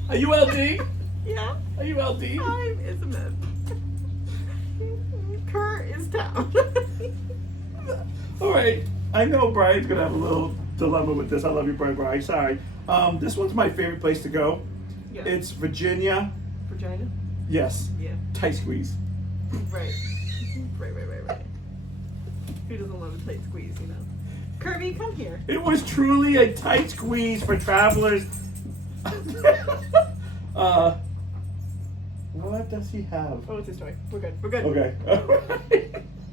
Are you LD? Yeah. Are you LD? Time is a myth. Cur is town. All right. I know Brian's gonna have a little dilemma with this. I love you, Brian. Sorry. This one's my favorite place to go. Yeah. It's Virginia. Virginia? Yes. Yeah. Tight squeeze. Right. Right. Who doesn't love a tight squeeze, Kirby, come here. It was truly a tight squeeze for travelers. What does he have? Oh, it's his toy. We're good. Okay.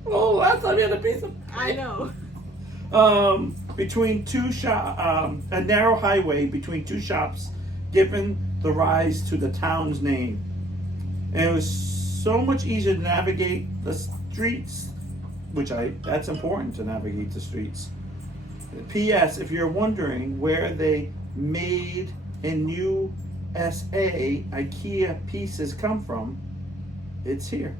Oh, last time he had a piece of. I know. Between two a narrow highway between 2 shops, given the rise to the town's name, and it was so much easier to navigate the streets, that's important to navigate the streets. P.S. If you're wondering where they made in USA IKEA pieces come from, it's here.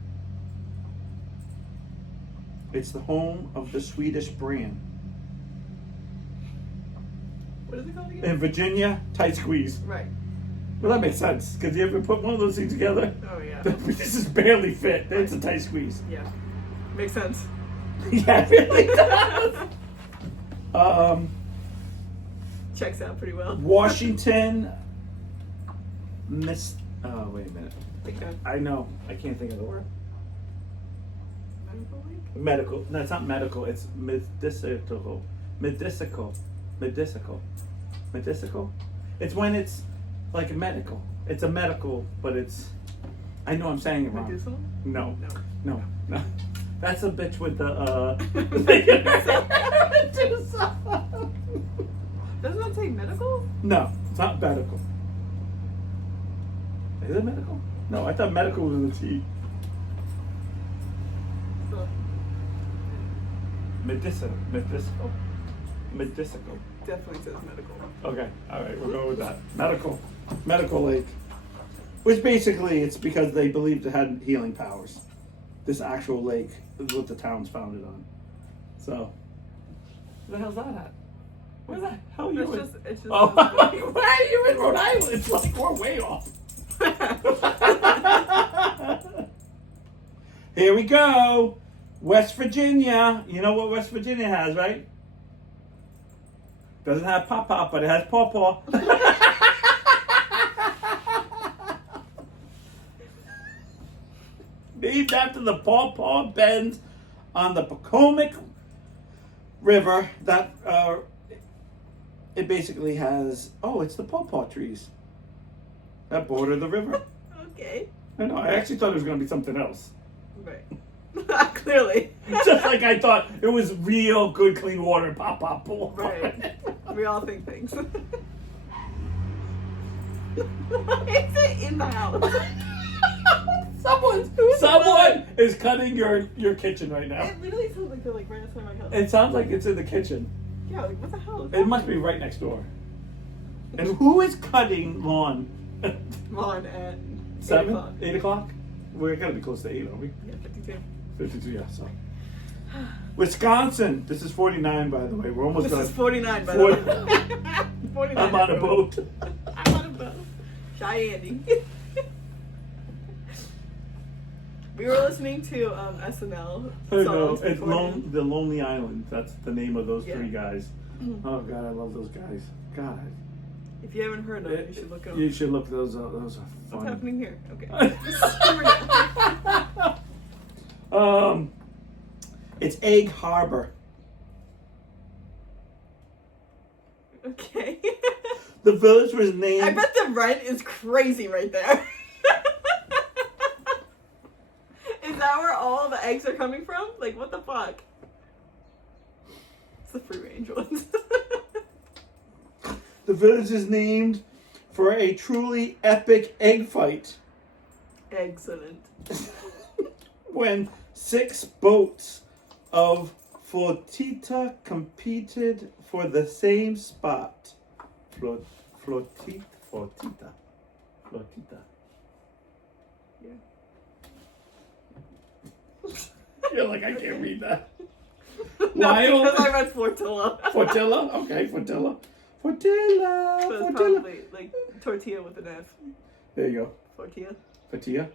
It's the home of the Swedish brand. What is it called again? In Virginia, tight squeeze. Right. Well, that makes sense, because you ever put one of those things together? Oh, yeah. This is barely fit. It's a tight squeeze. Yeah. Makes sense. Yeah, it really does. Checks out pretty well. Washington, oh, wait a minute. Okay. I know. I can't think of the word. Medical link? Medical. No, it's not medical. It's medicinal. Medicinal. It's when it's like medical. It's a medical, but it's. I know I'm saying it wrong. Medicinal? No. No. That's a bitch with the. Doesn't that say medical? No, it's not medical. Is it medical? No, I thought medical was in the T. So, Medicinal. definitely says medical. Okay, all right, we'll go with that. Medical lake. Which basically, it's because they believed it had healing powers. This actual lake is what the town's founded on. So, where the hell's that at? Where the hell are you in? It's just. Oh, I'm like, why are you in Rhode Island? It's like we're way off. Here we go. West Virginia. You know what West Virginia has, right? Doesn't have pop-pop, but it has paw-paw. Named after the paw-paw bends on the Potomac River that it basically has, it's the paw-paw trees that border the river. Okay. I know, I actually thought it was going to be something else. Right. Clearly. Just like I thought it was real good clean water pop-pop pool. Right. We all think things. Why is it in the house? Someone is cutting your kitchen right now. It literally sounds like they're like right outside my house. It sounds like it's in the kitchen. Yeah, like what the hell is It must be right next door. And who is cutting lawn? on at 7? 8 o'clock? We're gotta be close to 8, aren't we? Yeah, 52. 52, yeah, so. Wisconsin. This is 49, by the way. We're almost This done. is 49, by the way. 49. I'm on a boat. I'm on a boat. Shy Andy. We were listening to SNL I know. songs It's beforehand. The Lonely Island. That's the name of those Yeah. 3 guys. Oh, God, I love those guys. God. If you haven't heard them, you should look them up. You should look those up. Those are fun. What's happening here? Okay. It's Egg Harbor. Okay. The village was named. I bet the rent is crazy right there. Is that where all the eggs are coming from? Like, what the fuck? It's the free range ones. The village is named for a truly epic egg fight Excellent. when 6 boats of flotita competed for the same spot. Flotita. Yeah. You're like, I can't read that. No, Why because only- I read Fortilla. Flotilla? Okay, flotilla. So it's Flotilla. probably like tortilla with an F. There you go. Tortilla? Flotilla?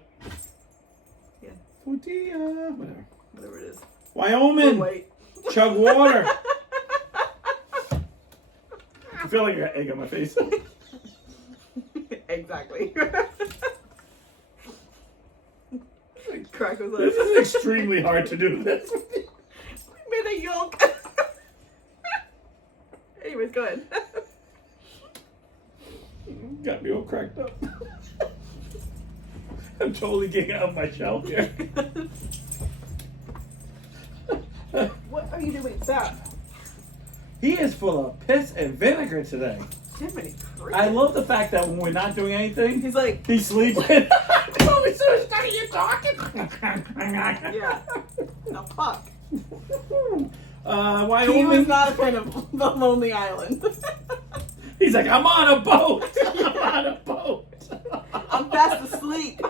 Yeah. Flotilla. Whatever. Whatever it is. Wyoming. Wait. Chug water. I feel like I got egg on my face. Exactly. Crack was This like, is extremely hard to do this. we made a yolk. Anyways, go ahead. Got me all cracked up. I'm totally getting out of my shell here. What are you doing? Stop. He is full of piss and vinegar today. Jiminy Christmas. I love the fact that when we're not doing anything, He's like, he's sleeping. Oh, as soon as you're talking. yeah. Now fuck. He Wyoming. was not a fan of the Lonely Island. He's like, I'm on a boat. I'm on a boat. I'm fast asleep.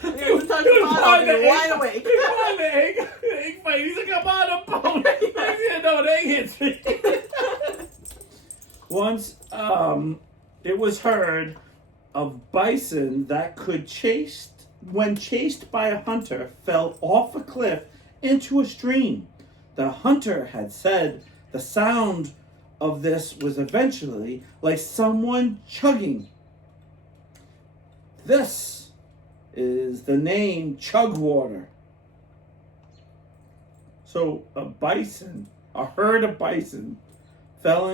He was wide awake. He's on the egg fight. He's like, I'm on a boat. No, an egg hits me. Once, it was heard of bison that could when chased by a hunter, fell off a cliff into a stream. The hunter had said the sound of this was eventually like someone chugging. This is the name Chugwater. So a herd of bison fell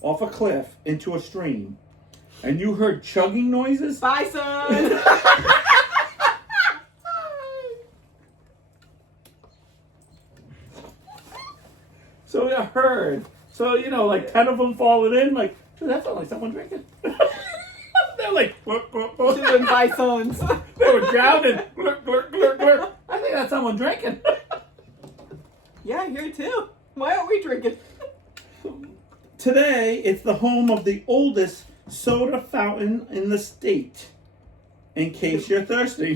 off a cliff into a stream, and you heard chugging noises? Bison! So a herd. So, like 10 of them falling in, like, that sounds like someone drinking. They're like, glurk, glurk, glurk. Should have been bisons. They were drowning. Glurk, glurk, glurk, glurk. I think that's someone drinking. Yeah, here too. Why aren't we drinking? Today, it's the home of the oldest soda fountain in the state. In case you're thirsty.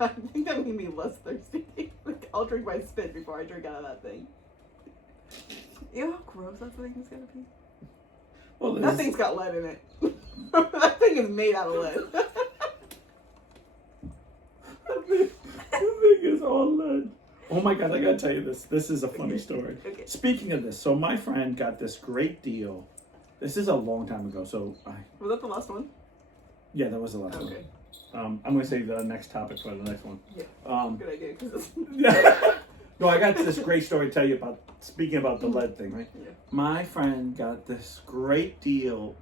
I think that made me less thirsty. Like, I'll drink my spit before I drink out of that thing. You know how gross that thing is gonna be? Well, that thing's got lead in it. That thing is made out of lead. That thing is all lead. Oh my God, I gotta tell you this. This is a funny story. Okay. Speaking of this, so my friend got this great deal. This is a long time ago, Was that the last one? Yeah, that was the last one. Okay. I'm gonna save the next topic for the next one. Yeah. Good idea, because No, I got this great story to tell you about, speaking about the lead thing, right? Yeah. My friend got this great deal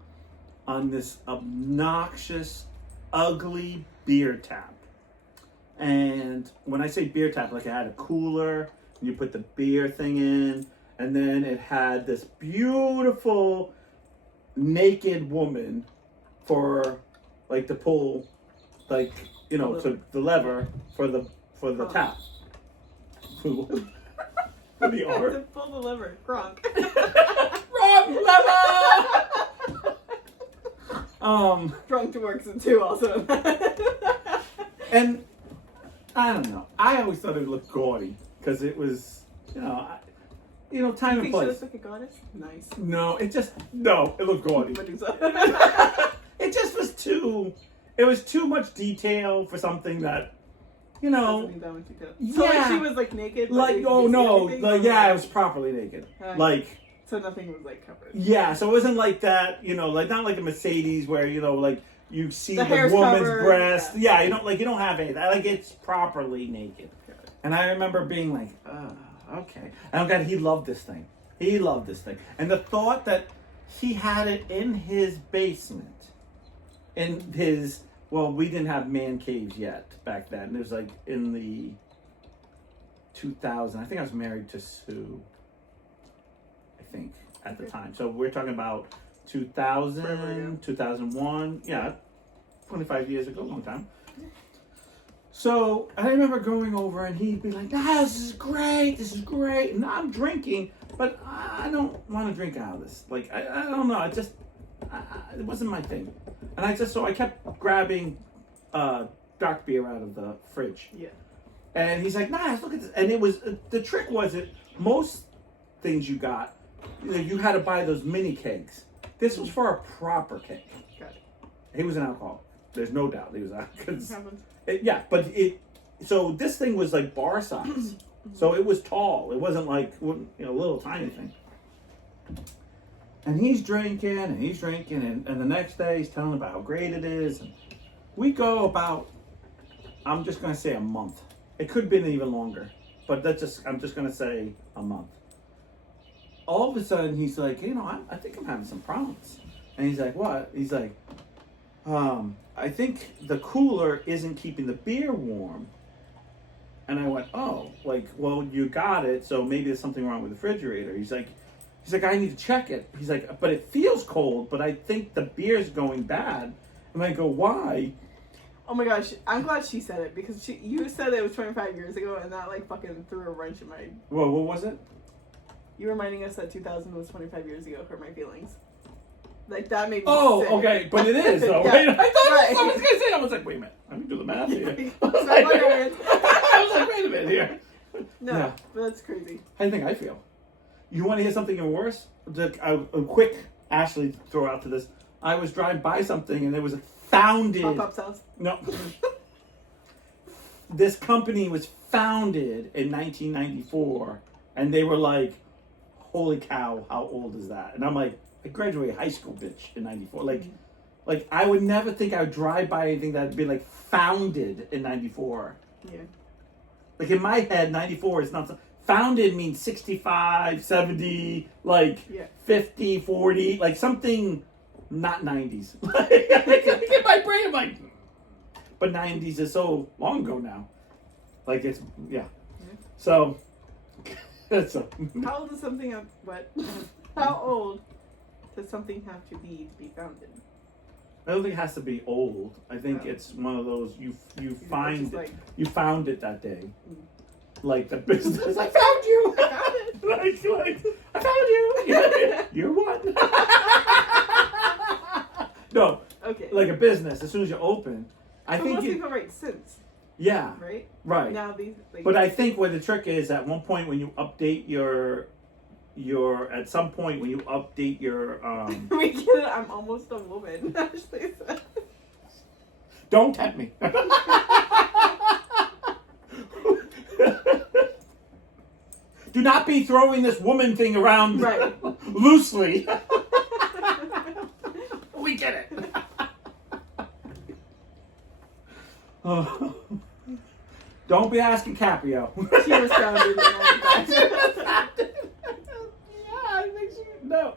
on this obnoxious, ugly beer tap. And when I say beer tap, like it had a cooler, and you put the beer thing in, and then it had this beautiful naked woman for, like, to pull, like, to the lever for the tap. For the art. To pull the lever. Gronk. Wrong lever! Drunk works in two also. And I don't know. I always thought it looked gaudy because it was, time and Think she place. looks like a goddess? Nice. No, it looked gaudy. Medusa. It just was it was too much detail for something that, Doesn't need that much detail. So yeah. she was like naked? Like, oh no, it was properly naked. Like, so nothing was like covered. yeah, so it wasn't like that, like not like a Mercedes where, like you see the hair's woman's covered, breast. Yeah, you don't have any of that. Like, it's properly naked. Okay. And I remember being like, okay. And God, he loved this thing. He loved this thing. And the thought that he had it in his basement, we didn't have man caves yet back then. It was like in the 2000. I think I was married to Sue. I think at the time. So we're talking about 2000, 2001. Yeah, 25 years ago, long time. So I remember going over and he'd be like, this is great. And I'm drinking, but I don't want to drink out of this. Like, I don't know. It wasn't my thing. And I kept grabbing dark beer out of the fridge. Yeah. And he's like, look at this. And the trick was most things you got, you had to buy those mini kegs. This was for a proper keg. Got it. He was an alcoholic. There's no doubt he was Happens. So this thing was like bar size. So it was tall. It wasn't like a little tiny thing. And he's drinking and the next day he's telling about how great it is. And we go about, I'm just gonna say a month. It could have been even longer, but I'm just gonna say a month. All of a sudden he's like, I think I'm having some problems. And he's like, what? He's like, I think the cooler isn't keeping the beer warm. And I went, well, you got it, so maybe there's something wrong with the refrigerator. He's like, I need to check it. He's like, but it feels cold, but I think the beer's going bad. And I go, why? Oh my gosh, I'm glad she said it because you said it was 25 years ago and that like fucking threw a wrench in my... Well, what was it? You reminding us that 2000 was 25 years ago hurt my feelings. Like, that made me sick. Okay, but it is, though. Yeah. Right? I thought I was going to say, I was like, wait a minute, let me do the math here. I was like, like, wait a minute here. No, but that's crazy. How do you think I feel? You want to hear something even worse? A quick Ashley throw out to this. I was driving by something and there was a founded... Pop-up sauce? No. This company was founded in 1994 and they were like, holy cow, how old is that? And I'm like, I graduated high school, bitch, in 94. Like I would never think I would drive by anything that'd be like founded in 94. Yeah. Like in my head, 94 is not... Founded means 65, 70, like 50, 40, like something not 90s. Like, in my brain, I'm like... But 90s is so long ago now. Like it's... Yeah. So... That's How old is something... What? How old does something have to be founded? I don't think it has to be old. I think it's one of those you find it, like, you found it that day, like the business. I found you. I found it. like I found you. You're one. No. Okay. Like a business. As soon as you open, I think most people write since. Yeah. Right. Right. Now these. But I think what the trick is at one point when you update your at some point when you update your We get it. I'm almost a woman. Ashley said. Don't tempt me. Do not be throwing this woman thing around loosely. We get it. Don't be asking Caprio. She was founded in 95. Yeah, I think she... No.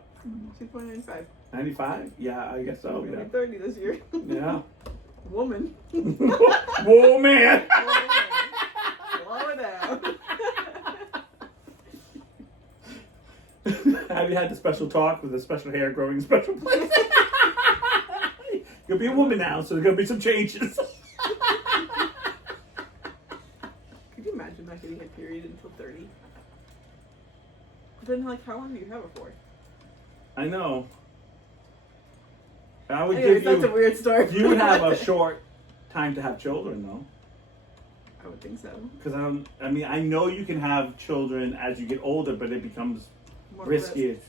She's born in 95. 95? Yeah, I guess so, yeah. 30 this year. Yeah. Woman. Whoa, man. Slow it down. Have you had the special talk with the special hair growing in special place? You'll be a woman now, so there's going to be some changes. Could you imagine not getting a period until 30? But then, like, how long do you have it for? I know. I would Anyways, give you... that's a weird story. You would have a short time to have children, though. I would think so. Because I mean, I know you can have children as you get older, but it becomes risky as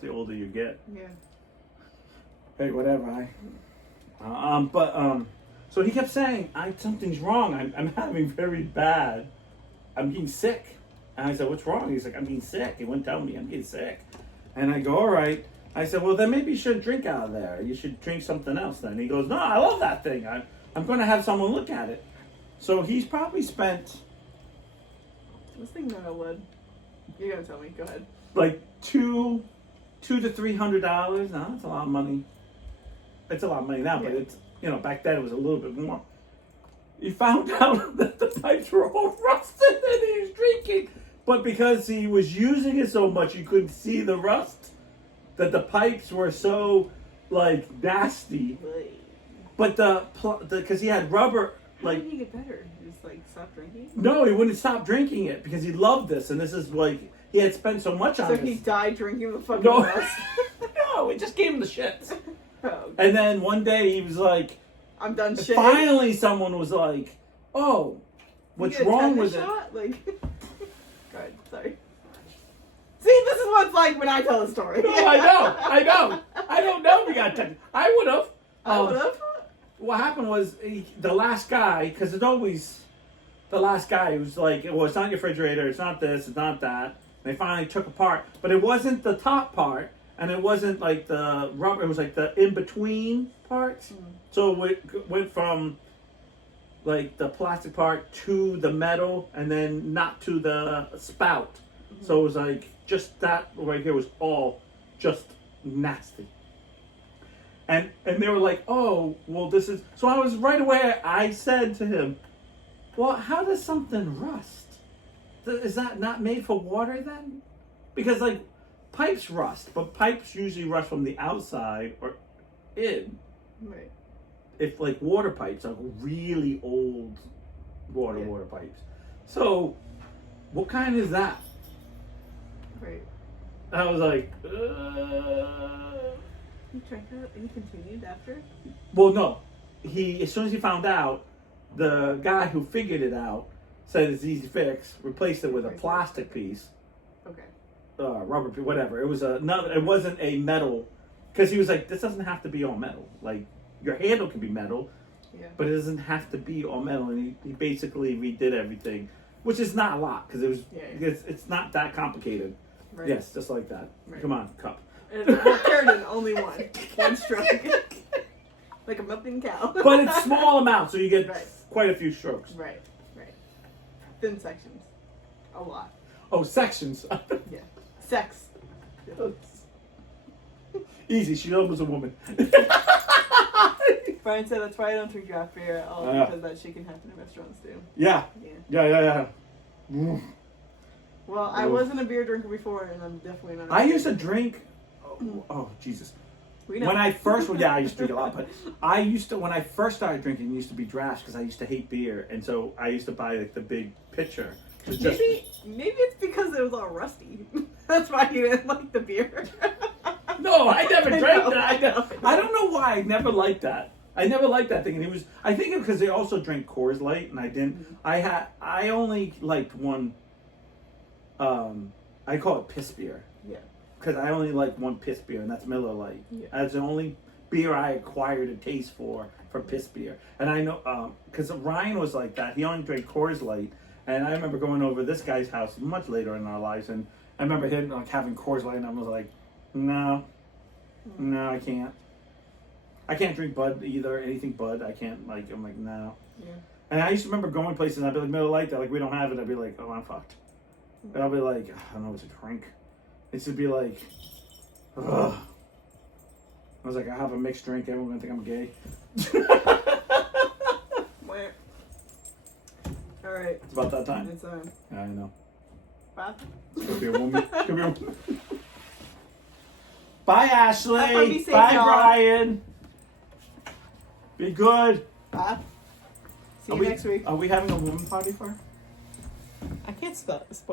the older you get. Yeah. Hey, whatever. So he kept saying, something's wrong. I'm having very bad. I'm getting sick. And I said, what's wrong? He's like, I'm getting sick. He wouldn't tell me I'm getting sick. And I go, all right. I said, well, then maybe you shouldn't drink out of there. You should drink something else then. He goes, no, I love that thing. I'm going to have someone look at it. So he's probably spent... This thing not lead. You're going to tell me. Go ahead. Like $200 to $300. No, that's a lot of money. It's a lot of money now, but it's, back then it was a little bit more. He found out that the pipes were all rusted and he was drinking. But because he was using it so much, you couldn't see the rust. That the pipes were so, like, nasty. But because he had rubber, like... How did he get better? Just, like, stop drinking? No, he wouldn't stop drinking it because he loved this. And this is, like, he had spent so much on it. So he died drinking the fucking No. rust? No, it just gave him the shits. Oh. And then one day he was like... I'm done shit. Finally someone was like, oh, what's wrong with shot? It? Like... Go ahead, sorry. See, this is what it's like when I tell a story. No, I know. I don't know if we got 10. I would have. I would have. What happened was the last guy, because it's always the last guy who's like, well, it's not your refrigerator, it's not this, it's not that. They finally took apart, but it wasn't the top part, and it wasn't like the rubber. It was like the in-between parts. Mm. So it went from like the plastic part to the metal, and then not to the spout. Mm-hmm. So it was like just that right here was all just nasty. And they were like, oh, well, this is... So I was right away, I said to him, well, how does something rust? Is that not made for water then? Because, like, pipes rust, but pipes usually rust from the outside or in. Right. If, like, water pipes are really old water pipes. So, what kind is that? Right. I was like, You tried that and he continued after? Well, no. As soon as he found out, the guy who figured it out said it's easy fix. Replaced it with a plastic piece. Okay. Rubber piece, whatever. It was it wasn't a metal, because he was like, this doesn't have to be all metal. Like, your handle can be metal, but it doesn't have to be all metal. And he basically redid everything, which is not a lot, because it was it's not that complicated. Right. Yes, just like that. Right. Come on, cup. Karen, only one stroke. Like a milking cow. But it's small amounts, so you get quite a few strokes. Right. Thin sections. A lot. Oh, sections. Yeah. Sex. Easy, she was a woman. Brian said that's why I don't drink draft beer at all, because that shit can happen in restaurants too. Yeah. Well, I wasn't a beer drinker before, and I'm definitely not. I used to drink. Oh, Jesus. When I first, I used to drink a lot, but when I first started drinking, it used to be drafts because I used to hate beer, and so I used to buy like the big pitcher. Maybe it's because it was all rusty. That's why you didn't like the beer. No, I never drank that. I don't know why I never liked that. I never liked that thing, and I think because they also drank Coors Light, and I didn't. I only liked one. I call it piss beer. Yeah. Because I only like one piss beer, and that's Miller Lite. Yeah. That's the only beer I acquired a taste for piss beer. And I know, because Ryan was like that. He only drank Coors Light. And I remember going over this guy's house much later in our lives, and I remember him like having Coors Light, and I was like, no, I can't. I can't drink Bud either, anything Bud. I can't, I'm like, no. Yeah. And I used to remember going places, and I'd be like, Miller Lite, they're like, we don't have it. I'd be like, oh, I'm fucked. And I'll be like, I don't know what to drink. It should be like, ugh. I was like, I have a mixed drink. Everyone's gonna think I'm gay. All right. It's about that time. It's time. Yeah, I know. Bye. Could be a woman. Bye, Ashley. Safe, bye, y'all. Brian. Be good. Bye. See you next week. Are we having a woman party for her? I can't spoil it.